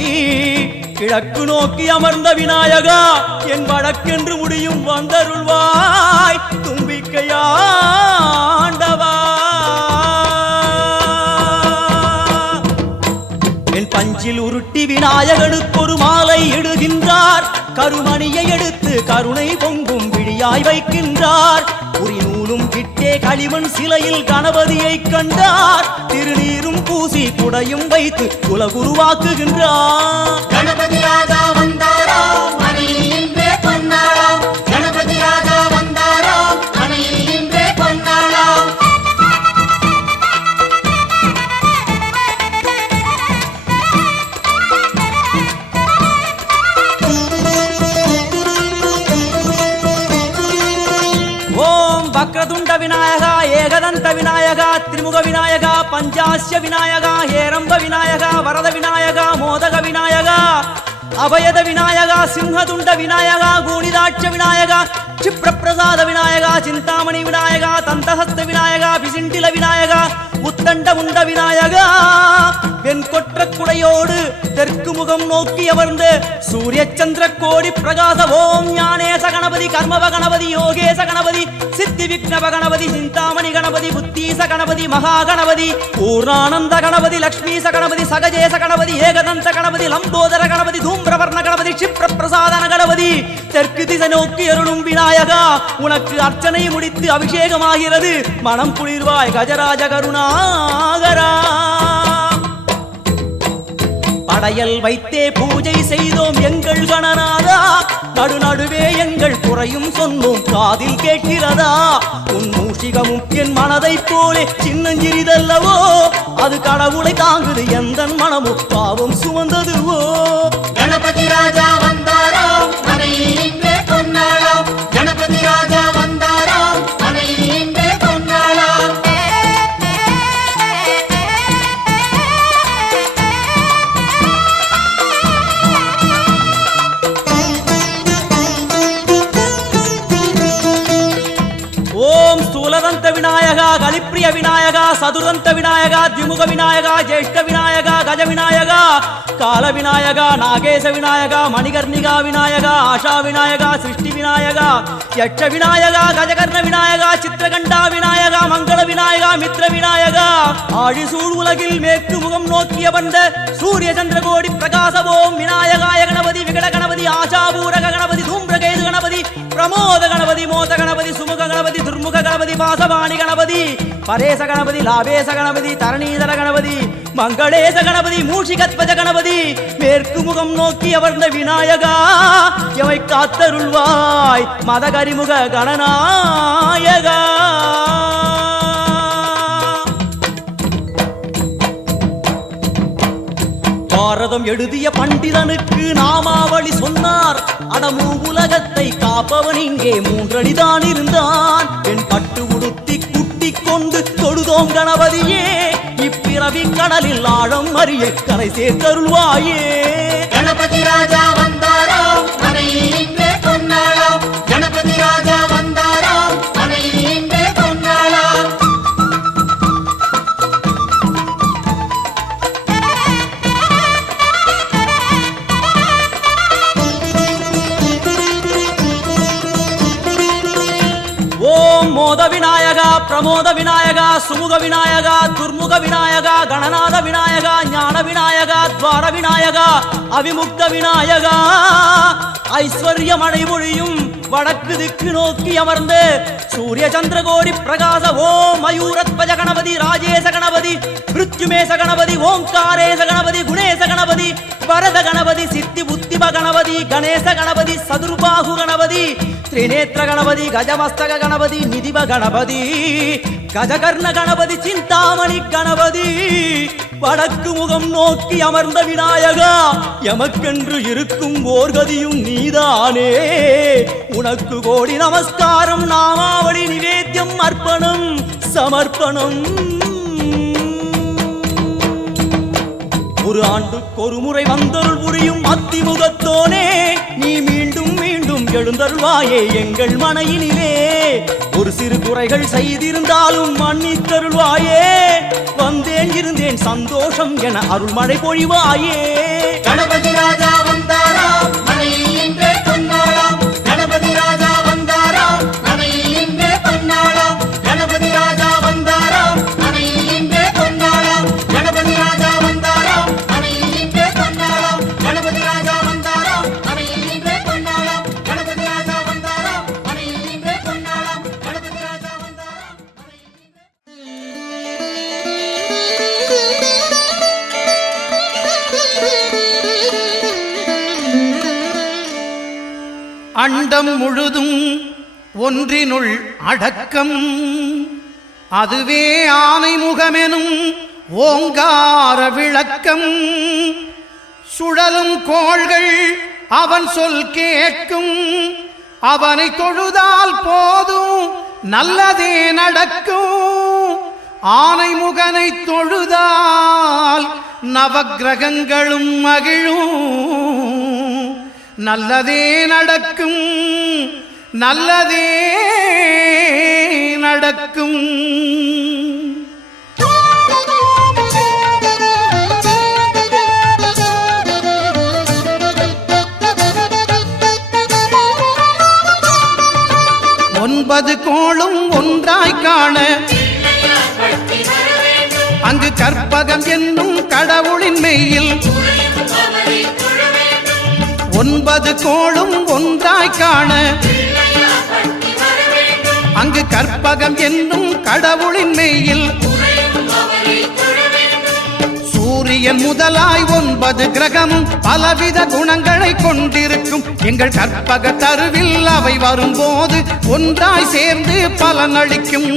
கிழக்கு நோக்கி அமர்ந்த விநாயகா என் வழக்கென்று முடியும் வந்தருள்வாய் தும்பிக்கையாண்டவா என் பஞ்சில் உருட்டி விநாயகனுக்கு ஒரு மாலை இடுகின்றார் கருமணியை எடுத்து கருணை பொங்கும் விழியாய் வைக்கின்றார் உரி நூலும் கிட்டே களிமண் சிலையில் கணபதியை கண்டார் திருநீரும் பூசி குடையும் வைத்து குலகுருவாக்குகின்றார் கணபதி ராஜா வந்தாராம் மனையில் இன்றே பொன்னாளாம் கணபதி ராஜா வந்தாராம் மனையில் இன்றே பொன்னாளாம் வக்ரதுண்ட விநாயகா ஏகதந்த விநாயகா திரிமுக விநாயகா பஞ்சாஸ்ய விநாயகா ஹேரம்ப விநாயகா வரத விநாயகா மோதக விநாயகா அபயத விநாயகா சிம்ஹதுண்ட விநாயகா கூணிதாட்ச விநாயகா क्षिप्रप्रसाद विनायका चिंतामणि विनायका तंतहस्त विनायका विसिंटिल विनायका உத்தண்ட உண்ட விநாயகா வெண்கொற்ற குடையோடு தெற்கு முகம் நோக்கி அமர்ந்து சூரிய சந்திர கோடி பிரகாச ஓம் ஞானேச கணபதி கர்மவ கணபதி யோகேச கணபதி சித்தி விக்னவ கணபதி சிந்தாமணி கணபதி புத்தீச கணபதி மகா கணபதி பூர்ணானந்த கணபதி லக்ஷ்மீச கணபதி சகஜேச கணபதி ஏகதந்த கணபதி லம்போதர கணபதி தூம்பிரவர்ண கணபதி क्षिप्र பிரசாதன கணபதி தெற்கு திசை நோக்கி அருளும் விநாயகா உனக்கு அர்ச்சனை முடித்து அபிஷேகமாகிறது மனம் குளிர்வாய் கஜராஜ கருணாகரா படையல் வைத்தே பூஜை செய்தோம் எங்கள் கணநாதா நடுநடுவே எங்கள் குறையும் சொன்னோம் காதில் கேட்கிறதா உன் மூஷிகமும் என் மனதை போலே சின்னஞ்சிறிதல்லவோ அது கடவுளை தாங்குது எந்த மனமும் பாவம் சுமந்ததுவோ கணபதி ராஜா வந்தாராம் மனையில் இன்றே பொன்னாளாம் கணபதி ராஜா வந்தாராம் மனையில் இன்றே பொன்னாளாம் ஓம் ஸ்தூலதந்த விநாயகா கலிப்பிரிய விநாயகா சதுரந்த விநாயகா திமுக விநாயகா ஜேஷ்ட விநாயகா கஜ விநாயகா கால விநாயகா நாகேச விநாயகா மணிகர்ணிகா விநாயகா ஆஷா விநாயகா சிருஷ்டி விநாயகா யட்ச விநாயகா கஜகர்ண விநாயகா சித்திரகண்டா விநாயகா மங்கள விநாயகா மித்ர விநாயகா ஆழிசூழ் உலகில் மேற்கு முகம் நோக்கிய வந்த சூரிய சந்திர கோடி பிரகாச ஓம் விநாயகாய கணபதி விகட கணபதி ஆசாபூரக கணபதி தூம்பிரகேது கணபதி பிரமோத கணபதி மோத கணபதி சுமுக கணபதி துர்முக கணபதி பாசபாணி கணபதி பரேச கணபதி லாபேச கணபதி தரணீதர கணபதி மங்களேச கணபதி மூஷிகத்வஜ கணபதி மேற்கு முகம் நோக்கி அமர்ந்த விநாயகா எவை காத்தருள்வாய் மதகரிமுக கணநாயகா பாரதம் எழுதிய பண்டிதனுக்கு நாமாவளி சொன்னார் அடமூ உலகத்தை காப்பவன் இங்கே மூன்றடிதான் இருந்தான் என் பட்டு உடுத்தி குட்டி கொண்டு தொழுதோம் கணபதியே இப்பிறவி கடலில் ஆழம் அறிய கரை சேர்த்தருள்வாயே கணபதி ராஜா வந்தாராம் மனையில் இன்றே பொன்னாளாம் கணபதி விநாயகா பிரமோத விநாயகா சுமுக விநாயகா துர்முக விநாயகா கணநாத விநாயகா ஞான விநாயகா துவார விநாயகா அவிமுக்த விநாயகா ஐஸ்வர்ய மழைமொழியும் வடக்கு திக்கு நோக்கி அமர்ந்து சூரிய சந்திரகோடி பிரகாச ஓம் மயூரத்வஜ கணபதி ராஜேச கணபதி மிருத்யுமேச கணபதி ஓங்காரேச கணபதி குணேச கணபதி வரத கணபதி சித்தி புத்திப கணபதி கணேச கணபதி சதுர்பாகு கணபதி திரிநேத்திர கணபதி கஜமஸ்தக கணபதி நிதிப கணபதி கஜகர்ண கணபதி சிந்தாமணி கணபதி வடக்கு முகம் நோக்கி அமர்ந்த விநாயகா எமக்கென்று இருக்கும் ஓர்கதியும் நீதானே உனக்கு கோடி நமஸ்காரம் நாமாவளி நிவேத்தியம் அர்ப்பணம் சமர்ப்பணம் ஒரு ஆண்டுக்கு ஒரு முறை வந்தருள் புரியும் அத்திமுகத்தோனே நீ மீண்டும் மீண்டும் எழுந்தருள்வாயே எங்கள் மனையினிலே ஒரு சிறு குறைகள் செய்திருந்தாலும் மன்னித்தருள்வாயே வந்தேன் இருந்தேன் சந்தோஷம் என அருள்மழை பொழிவாயே கணபதி ராஜா வந்தாராம் மனையில் இன்றே பொன்னாளாம் கணபதி ராஜா வந்தாராம் மனையில் இன்றே பொன்னாளாம் கணபதி ராஜா வந்தாராம் மனையில் இன்றே பொன்னாளாம் கணபதி ராஜா வந்தாராம் மனையில் இன்றே பொன்னாளாம் கணபதி ராஜா வந்தாராம் மனையில் இன்றே பொன்னாளாம் கணபதி ராஜா வந்தாராம் மனையில் இன்றே பொன்னாளாம் கணபதி ராஜா வந்தாராம் அண்டம் முழுதும் ஒன்றினுள் அடக்கம் அதுவே ஆனை முகமெனும் ஓங்கார விளக்கம் சுழலும் கோள்கள் அவன் சொல் கேட்கும் அவனை தொழுதால் போதும் நல்லதே நடக்கும் ஆனை முகனை தொழுதால் நவக்கிரகங்களும் மகிழும் நல்லதே நடக்கும் நல்லதே நடக்கும் ஒன்பது கோளும் ஒன்றாய் காண அங்கு கற்பகம் என்னும் கடவுளின் மெய்யில் ஒன்பது கோளும் ஒன்றாய் காண அங்கு கற்பகம் என்னும் கடவுளின் மெய்யில் சூரியன் முதலாய் 9 கிரகமும் பலவித குணங்களை கொண்டிருக்கும் எங்கள் கற்பக தருவில் அவை வரும்போது ஒன்றாய் சேர்ந்து பலனளிக்கும்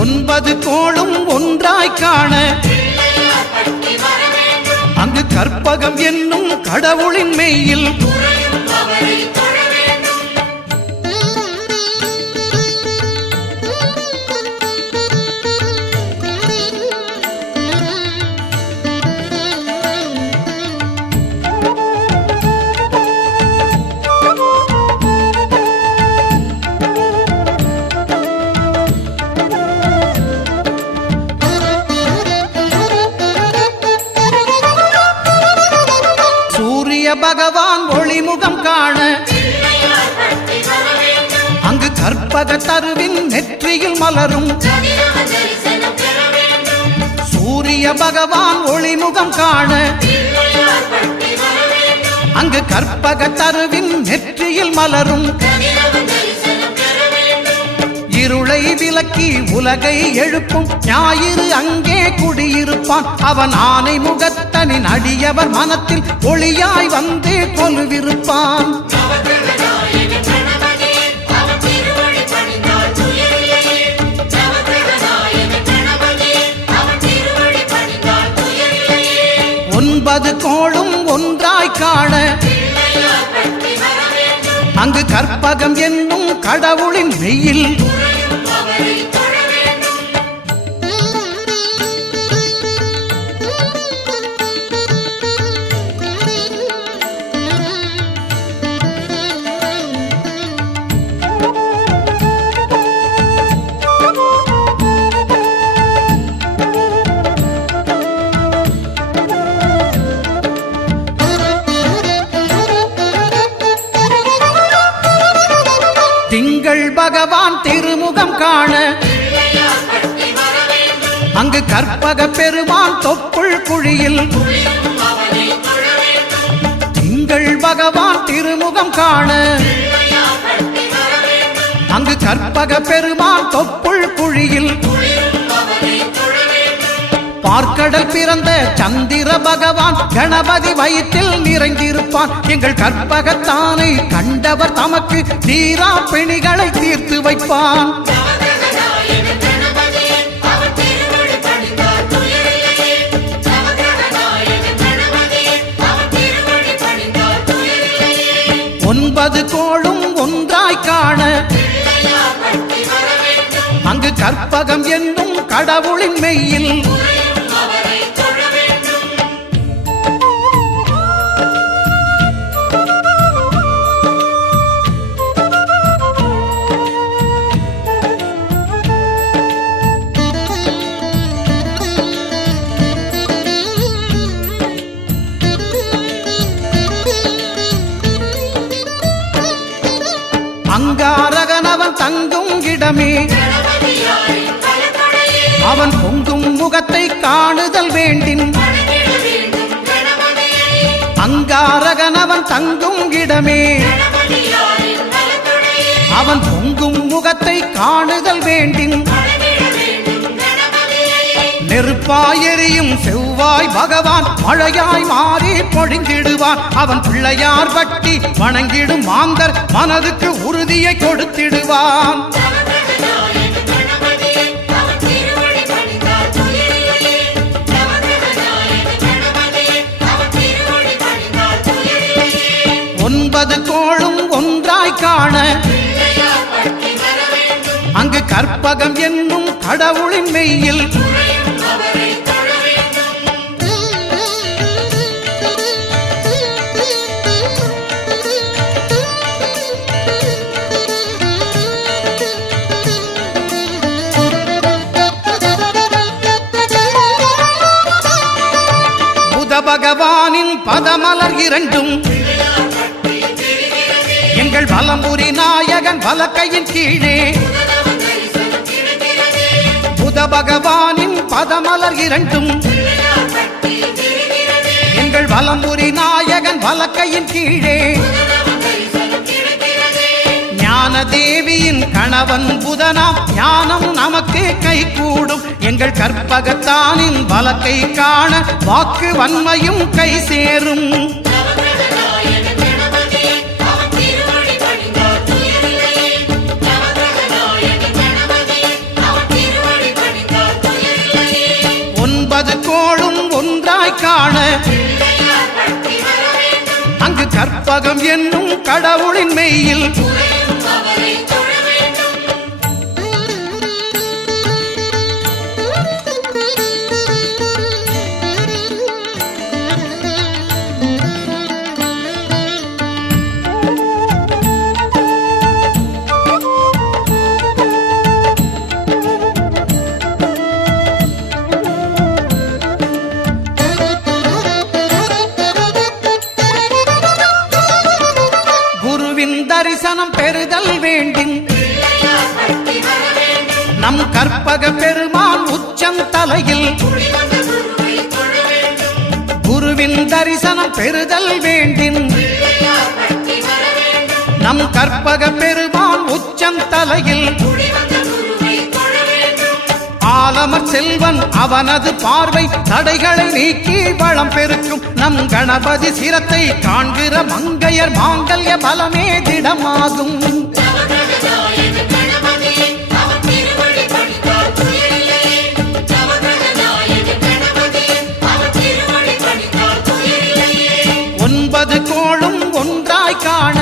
ஒன்பது கோளும் ஒன்றாய் காண அங்கு கற்பகம் என்னும் கடவுளின் மெய்யில் பகவான் ஒளிமுகம் காண அங்கு கற்பக தருவின் நெற்றியில் மலரும் சூரிய பகவான் ஒளிமுகம் காண அங்கு கற்பக தருவின் நெற்றியில் மலரும் இருளை விலக்கி உலகை எழுப்பும் ஞாயிறு அங்கே குடியிருப்பான் அவன் ஆனை முகத்தனின் அடியவர் மனத்தில் ஒளியாய் வந்து கொலுவிருப்பான் ஒன்பது கோளும் ஒன்றாய் காண அங்கு கற்பகம் என்னும் கடவுளின் மெய்யில் பகவான் திருமுகம் காண அங்கு கற்பக பெருமான் தொப்புள் குழியில் திங்கள் பகவான் திருமுகம் காண அங்கு கற்பக பெருமான் தொப்புள் குழியில் பார்க்கடல் பிறந்த சந்திர பகவான் கணபதி வயிற்றில் நிறைந்திருப்பான் எங்கள் கற்பகத்தானை கண்டவர் தமக்கு தீரா பிணிகளை தீர்த்து வைப்பான் ஒன்பது கோளும் ஒன்றாய் காண அங்கு கற்பகம் என்னும் கடவுளின் மெய்யில் அங்காரகனவன் தங்கும் இடமே அவன் பொங்கும் முகத்தை காணுதல் வேண்டின் அங்காரகனவன் தங்கும் இடமே அவன் பொங்கும் முகத்தை காணுதல் வேண்டின் நெருப்பாய் எரியும் செவ்வாய் பகவான் மழையாய் மாறி பொழிந்திடுவான் அவன் பிள்ளையார் பட்டி வணங்கிடும் மாந்தர் மனதுக்கு உறுதியை கொடுத்திடுவான் ஒன்பது கோளும் ஒன்றாய் காண அங்கு கற்பகம் என்னும் கடவுளின் மெய்யில் புத பகவானின் பதமலர் இரண்டும் எங்கள் வலம்புரி நாயகன் வலக்கையின் கீழே புத பகவானின் பதமலர் இரண்டும் எங்கள் வலம்புரி நாயகன் வலக்கையின் கீழே ஞான தேவியின் கணவன் புதனாம் ஞானம் நமக்கு கை கூடும் எங்கள் கற்பகத்தானின் வலக்கை காண வாக்கு வன்மையும் கை சேரும் ஒன்பது கோளும் ஒன்றாய் காண அங்கு கற்பகம் என்னும் கடவுளின் மெய்யில் தரிசனம் பெறுதல் வேண்டும் நம் கற்பக பெருமான் உச்சம் தலையில் குருவின் தரிசனம் பெறுதல் வேண்டும் நம் கற்பக பெருமான் உச்சம் தலையில் ஆலமர் செல்வன் அவனது பார்வை தடைகளை நீக்கி வளம் பெருக்கும் நம் கணபதி சிரத்தை காண்கிற மங்கையர் மாங்கல்ய பலமே திடமாகும் ஒன்பது கோளும் ஒன்றாய் காண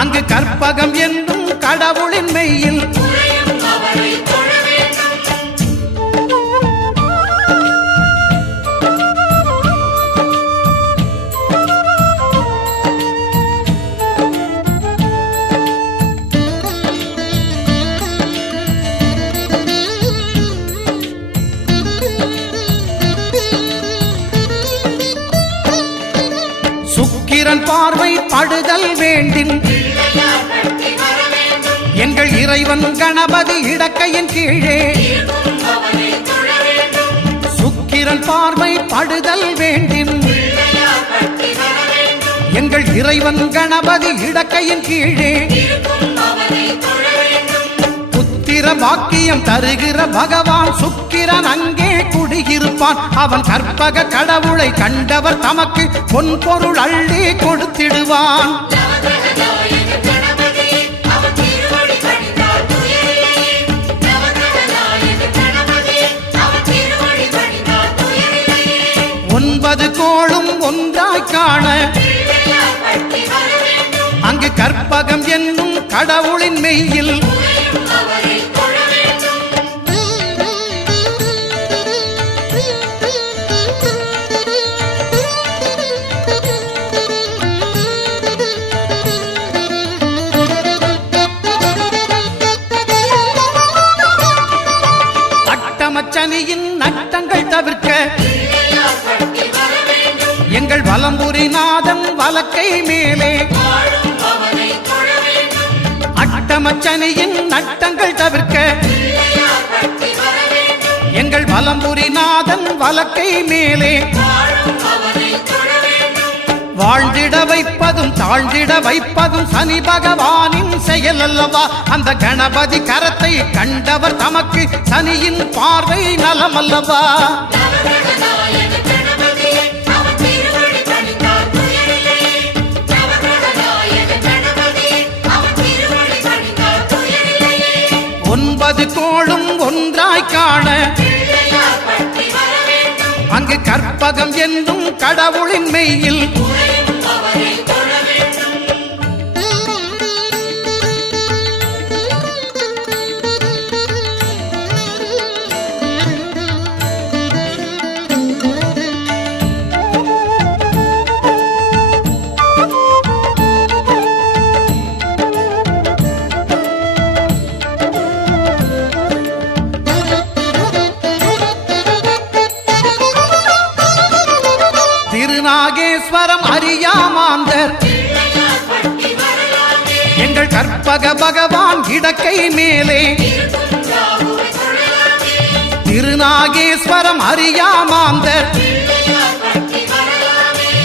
அங்கு கற்பகம் என்னும் கடவுளின் மெய்யில் பார்வை படுதல் வேண்டின் எங்கள் இறைவன் கணபதி இடக்கையின் கீழே சுக்கிரன் பார்வை படுதல் வேண்டின் எங்கள் இறைவன் கணபதி இடக்கையின் கீழே புத்திர பாக்கியம் தருகிற பகவான் சுக்கிரன் அங்கே குடியிருப்பான். அவன் கற்பக கடவுளை கண்டவர் தமக்கு பொன் பொருள் அள்ளி கொடுத்திடுவான். ஒன்பது கோளும் ஒன்றாய் காண அங்கு கற்பகம் என்னும் கடவுளின் மெய்யில் அட்டமச்சனியின் நட்டங்கள் தவிர்க்க எங்கள் வலம்புரிநாதன் வலக்கை மேலே அட்டமச்சனியின் நட்டங்கள் தவிர்க்க எங்கள் வலம்புரிநாதன் வலக்கை மேலே வாழ்ந்திட வைப்பதும் தாழ்ந்திட வைப்பதும் சனி பகவானின் செயல் அல்லவா. அந்த கணபதி கரத்தை கண்டவர் தமக்கு சனியின் பார்வை நலமல்லவா. ஒன்பது கோளும் ஒன்றாய் காண அங்கு கற்பகம் என்னும் கடவுளின் மெய்யில் திருநாகேஸ்வரம் அறியாமாந்தர் எங்கள் கற்பக பகவான் இடக்கை மேலே திருநாகேஸ்வரம் அறியாமாந்தர்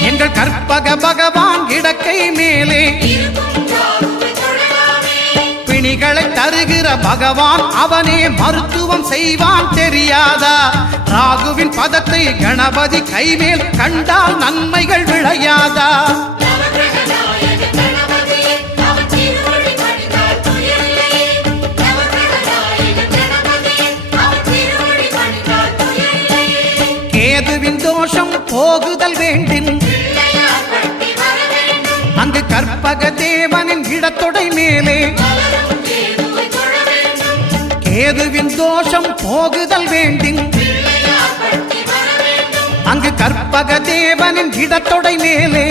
எங்கள் கற்பக பகவான் இடக்கை மேலே பிணிகளை தருகிற பகவான் அவனே மருத்துவம் செய்வான் தெரியாதா. ராகுவின் பதத்தை கணபதி கைமேல் கண்டால் நன்மைகள் விளையாதா. கேதுவின் தோஷம் போகுதல் வேண்டின் அங்கு கற்பக தேவனின் இடத்தொடை மேலே கேதுவின் தோஷம் போகுதல் வேண்டின் அங்கு கற்பக தேவனின் இடத்தொடை மேலே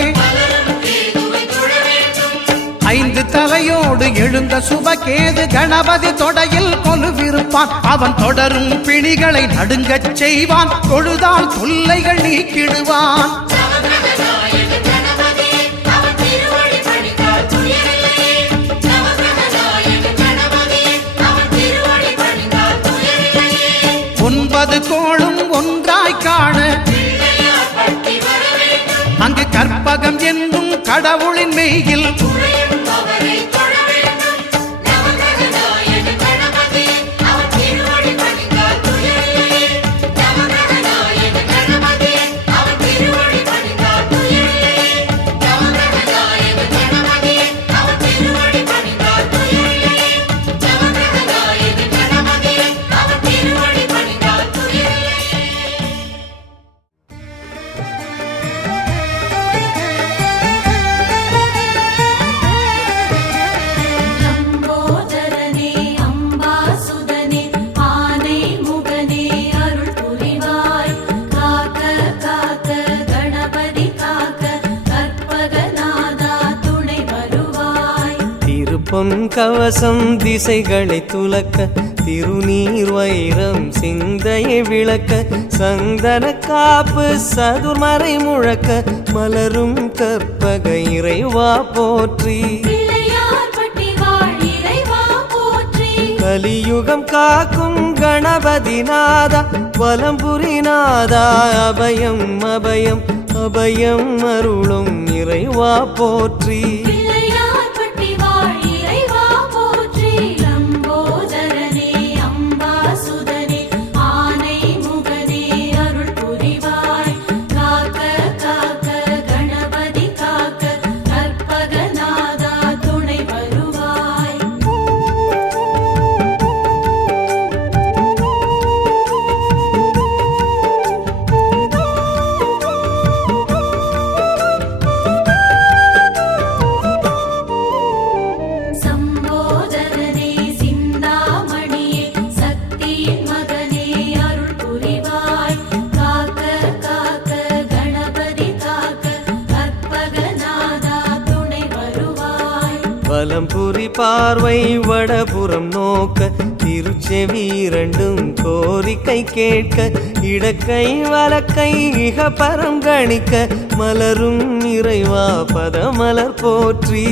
ஐந்து தலையோடு எழுந்த சுபகேது கணபதி தொடையில் கொலுவிருப்பான். அவன் தொடரும் பிணிகளை நடுங்கச் செய்வான். தொழுதால் தொல்லைகள் நீக்கிடுவான். ஒன்பது கோளும் ஒன்றாய் காண அங்கு கற்பகம் என்னும் கடவுளின் மெய்யில் பொன் கவசம் திசைகளை துலக்க திருநீர் வைரம் சிந்தையை விளக்க சந்தன காப்பு சதுர்மறை முழக்க மலரும் கற்பக இறைவா போற்றி கலியுகம் காக்கும் கணபதி நாதா வலம்புரி நாதா அபயம் அபயம் அபயம் அருளும் இறைவா போற்றி வலம்புரி பார்வை வடபுறம் நோக்க திருச்செவி இரண்டும் கோரிக்கை கேட்க இடக்கை வலக்கை இகபரம் கணிக்க மலரும் இறைவா பதமலர் போற்றி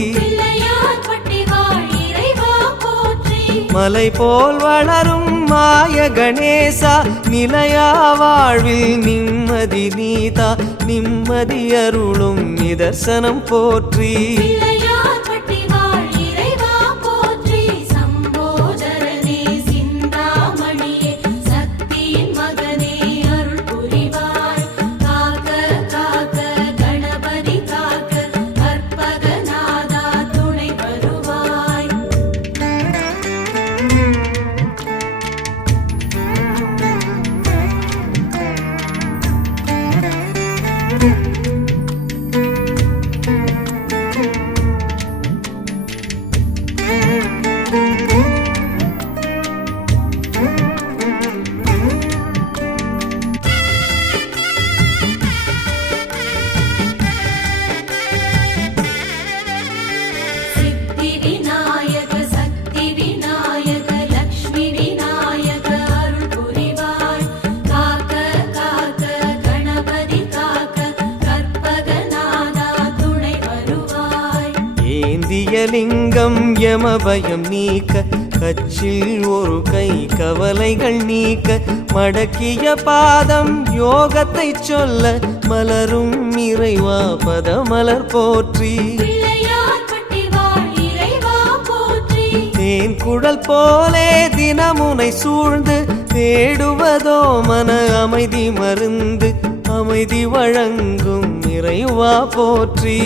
மலை போல் வளரும் மாய கணேசா நிலையா வாழ்வில் நிம்மதி நீதா நிம்மதி அருளும் நிதர்சனம் போற்றி லிங்கம் யமபயம் நீக்க கச்சில் ஒரு கை கவலைகள் நீக்க மடக்கிய பாதம் யோகத்தை சொல்ல மலரும் இறைவா பதமலர் போற்றி தேன் குழல் போலே தினமுனை சூழ்ந்து தேடுவதோ மன அமைதி மருந்து அமைதி வழங்கும் இறைவா போற்றி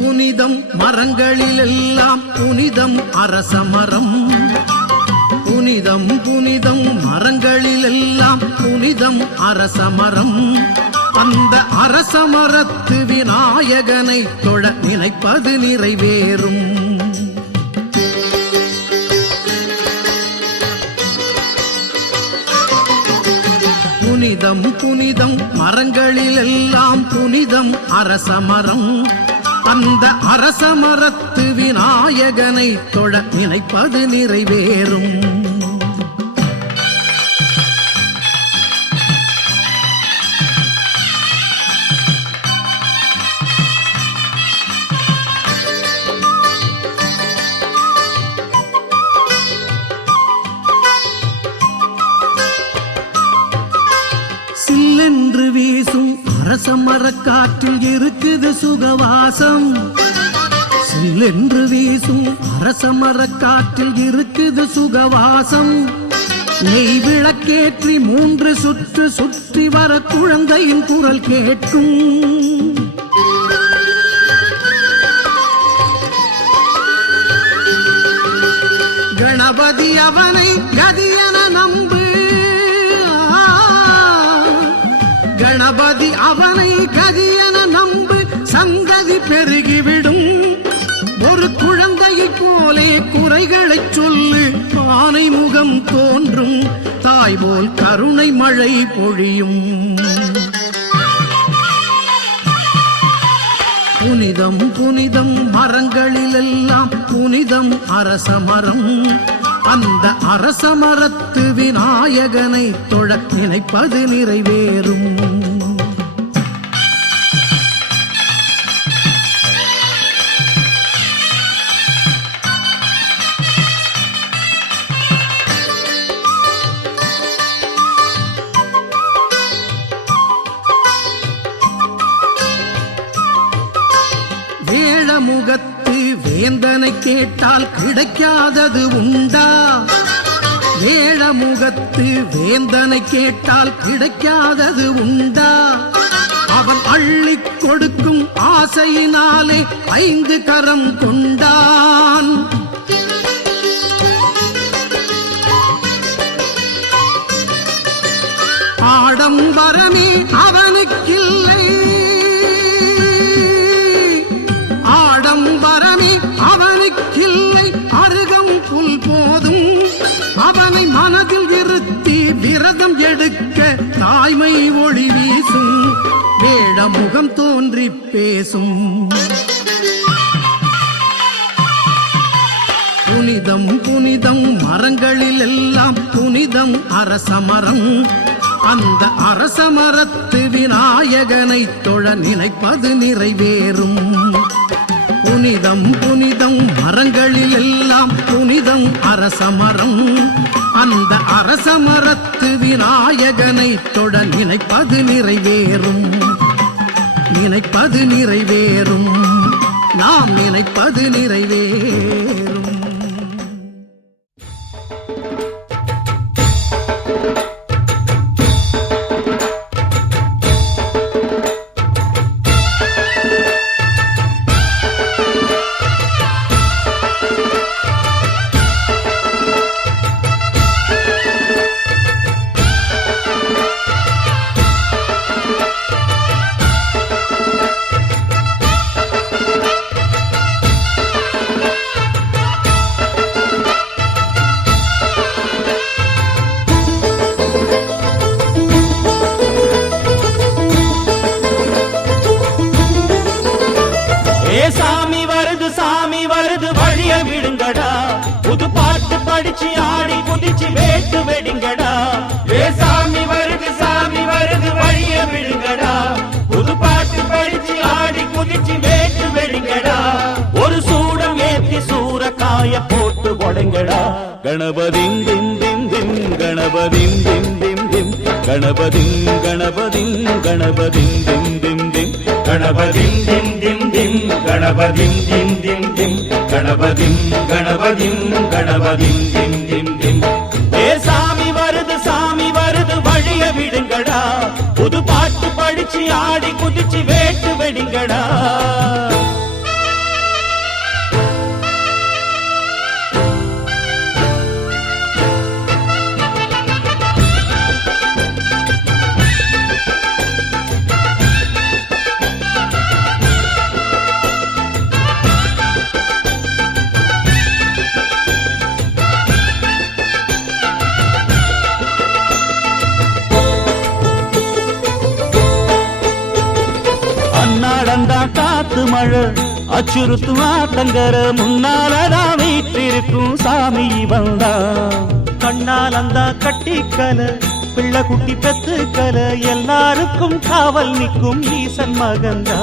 புனிதம் மரங்களிலெல்லாம் புனிதம் அரசமரம் புனிதம் மரங்களிலெல்லாம் புனிதம் அரசமரம் அந்த அரசமரத்து விநாயகனை தொழ நினைப்பது நிறைவேறும் புனிதம் மரங்களிலெல்லாம் புனிதம் அரசமரம் அந்த அரசமரத்து விநாயகனை தொழ நினைப்பது நிறைவேறும் சில்லென்று வீசும் அரச மரக்காற்றில் இருக்குது சுகவாசம். சில்லென்று வீசும் அரச மரக்காற்றில் இருக்குது சுகவாசம். நெய் விளக்கேற்றி 3 சுற்று சுற்றி வர குழந்தையின் குரல் கேட்கும். கணபதி அவனை கதியென நம்பு. கணபதி அவனை கதியென நம்பு, சங்கதி பெருகிவிடும். ஒரு குழந்தையைப் போலே குறைகளைச் சொல்லு, ஆனை முகம் தோன்றும். தாய் போல் கருணை மழை பொழியும். புனிதம் புனிதம் மரங்களிலெல்லாம் புனிதம் அரச மரம். அந்த அரச மரத்து விநாயகனை தொழ நினைப்பது நிறைவேறும். வேழமுகத்து வேந்தனை கேட்டால் கிடைக்காதது உண்டா? வேழமுகத்து வேந்தனை கேட்டால் கிடைக்காதது உண்டா? அவன் அள்ளிக் கொடுக்கும் ஆசையினாலே 5 கரம் கொண்டான். ஆடம்பரமே அவனுக்கில்லை, ஆடம்பரமே அவனுக்கில்லை, அருகம் புல் போதும். அவனை மனதில் இருத்தி விரதம் எடுக்க தாய்மை ஒளி வீசும். வேடமுகம் தோன்றி பேசும். புனிதம் புனிதம் மரங்களில் எல்லாம் புனிதம் அரச மரம். அந்த அரச மரத்து விநாயகனை தொழ நினைப்பது நிறைவேறும். புனிதம் புனிதம் மரங்களில் எல்லாம் புனிதம் அரச மரம். அந்த அரச மரத்து விநாயகனை தொழ நினைப்பது நிறைவேறும். நினைப்பது நிறைவேறும். நாம் நினைப்பது நிறைவேறும். சாமி வருது வழிய விடுங்கடா. புது பாட்டு படிச்சு ஆடி குதிச்சு வேட்டு வெடிங்கடா. சாமி வருது வழிய விடுங்கடா. புது பாட்டு படிச்சு ஆடி குதிச்சு வேட்டு வெடிங்கடா. ஒரு சூடம் ஏத்தி சூறக்காய போட்டு உடைங்கடா. கணபதிம் திம் திம் திம் கணபதிம் திம் திம் திம் கணபதிம் கணபதிம் கணபதிம் திம் திம் திம் கணபதிம் திம் திம் திம் கணபதிம் திம் திம் திம் கணபதிம் கணபதிம் கணபதிம் திம் திம் திம். சாமி வருது வழிய விடுங்கடா. புது பாட்டு படிச்சு ஆடி குதிச்சு வேட்டு வெடிங்கடா. காத்து மழை அச்சுறுத்து ஆத்தங்கர முன்னாலதான் வீட்டிருக்கும் சாமி வந்தா. கண்ணால் அந்த கட்டிக்கல பிள்ளை குட்டி பெத்துக்கல எல்லாருக்கும் காவல் நிற்கும் ஈசன் மகந்தா.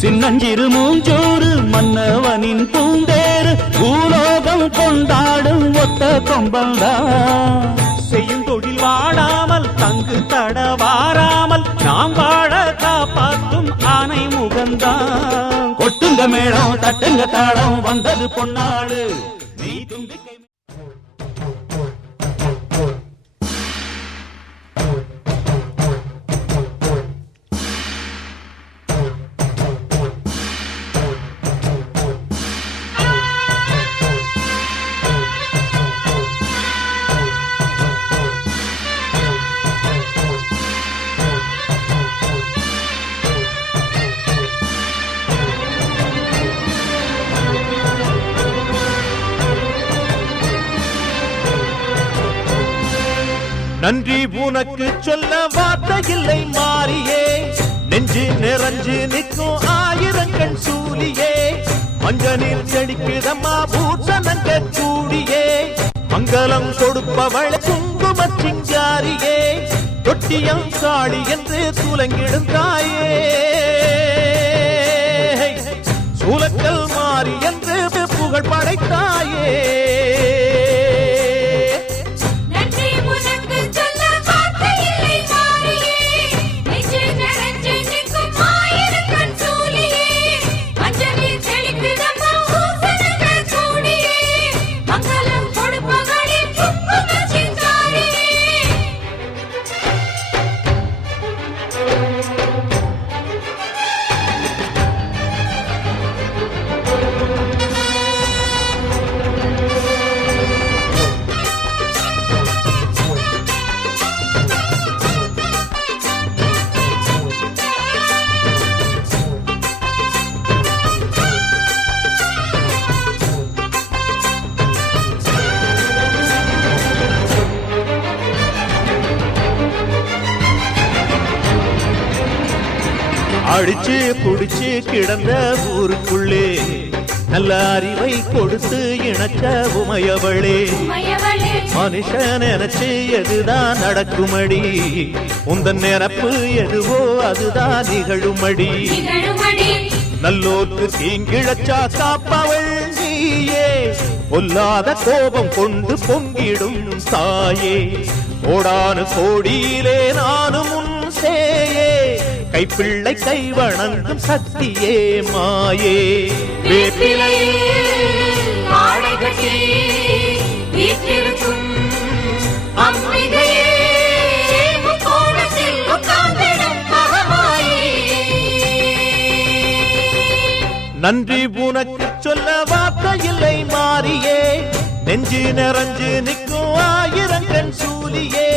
சின்னஞ்சிறு மூஞ்சோறு மன்னவனின் பூந்தேறு பூலோகம் கொண்டாடும் ஒத்த கொம்பந்தா. செய்யும் தொழில் வாடாமல் தங்கு தடவார தான் கொட்டுங்க மேளம் தட்டுங்க தாளம் வந்தது பொன்னாடு நீ தும்பிக்கை நன்றி உனக்கு சொல்ல வார்த்தை இல்லை மாறியே நெஞ்சு நிறைஞ்சு நிற்கும் ஆயிரங்கள் சூலியே மஞ்சனில் செடிக்குதம்மா பூசணங்க கூடியே மங்களம் கொடுப்பவள் குங்கும சிங்காரியே தொட்டியம் காளி என்று துலங்கிடும் தாயே சூலக்கல் மாறி என்று புகழ் படைத்தாயே அடிச்சு புடிச்சு கிடந்த ஊருக்குள்ளே நல்ல அறிவை கொடுத்து இணக்க உமையவளே மனுஷன் நினைச்சு எதுதான் நடக்குமடி உந்தன் நிரப்பு எதுவோ அதுதான் நிகழுமடி நல்லோர்க்கு தீங்கிழச்சா காப்பவள் நீயே பொல்லாத கோபம் கொண்டு பொங்கிடும் தாயே கோடானு கோடியிலே நானும் உன் சேயே கைப்பிள்ளை கை வணங்கும் சக்தியே மாயே நன்றி உனக்கு சொல்ல வார்த்தை இல்லை மாறியே நெஞ்சு நிறைஞ்சு நிற்கும் ஆயிரங்கண் சூலியே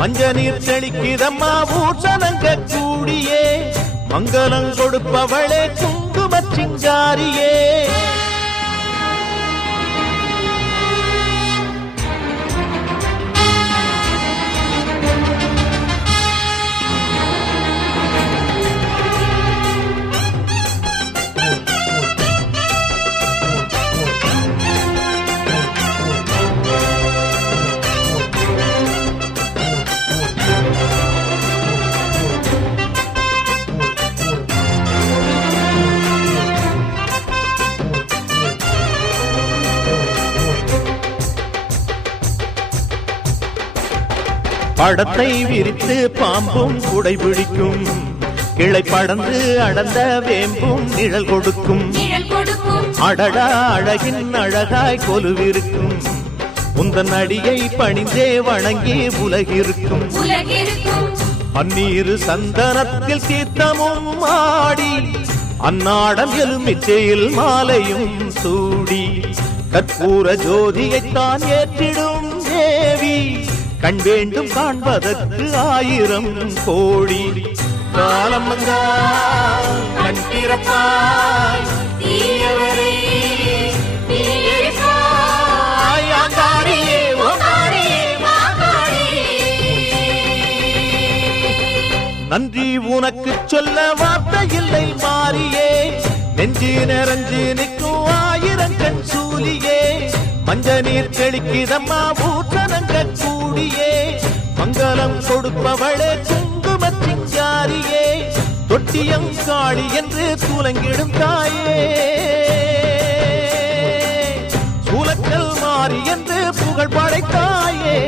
மஞ்ச நீர் செழிக்குதம்மா பூசணங்க கூடியே மங்களம் கொடுப்பவளே குங்கும சிங்காரியே படத்தை விரித்து பாம்பும் குடை பிடிக்கும் கிளை படந்து அடர்ந்த வேம்பும் நிழல் கொடுக்கும் அடடா அழகின் அழகாய் கொலுவிருக்கும் உந்தன் அடியை பணிந்தே வணங்கி உலகிருக்கும் அந்நீரு சந்தனத்தில் தீர்த்தமும் ஆடி அந்நாடம் எலுமிச்சையில் மாலையும் சூடி கற்பூர ஜோதியைத்தான் ஏற்றிடும் தேவி கண் வேண்டும் காண்பதற்கு ஆயிரம் கோடி காலம் வந்தால் கண் திறப்பாய் தீயவரே நன்றி உனக்கு சொல்ல வார்த்தை இல்லை மாறியே நெஞ்சு நிறைஞ்சு நிற்கும் ஆயிரங்கண் சூலியே மஞ்ச நீர் தெளிக்குதம்மா பூசணங்க கூடியே மங்களம் கொடுப்பவளே குங்கும சிங்காரியே தொட்டியம் காளி என்று துலங்கிடும் தாயே சூலக்கல் மாறி என்று புகழ் படைத்தாயே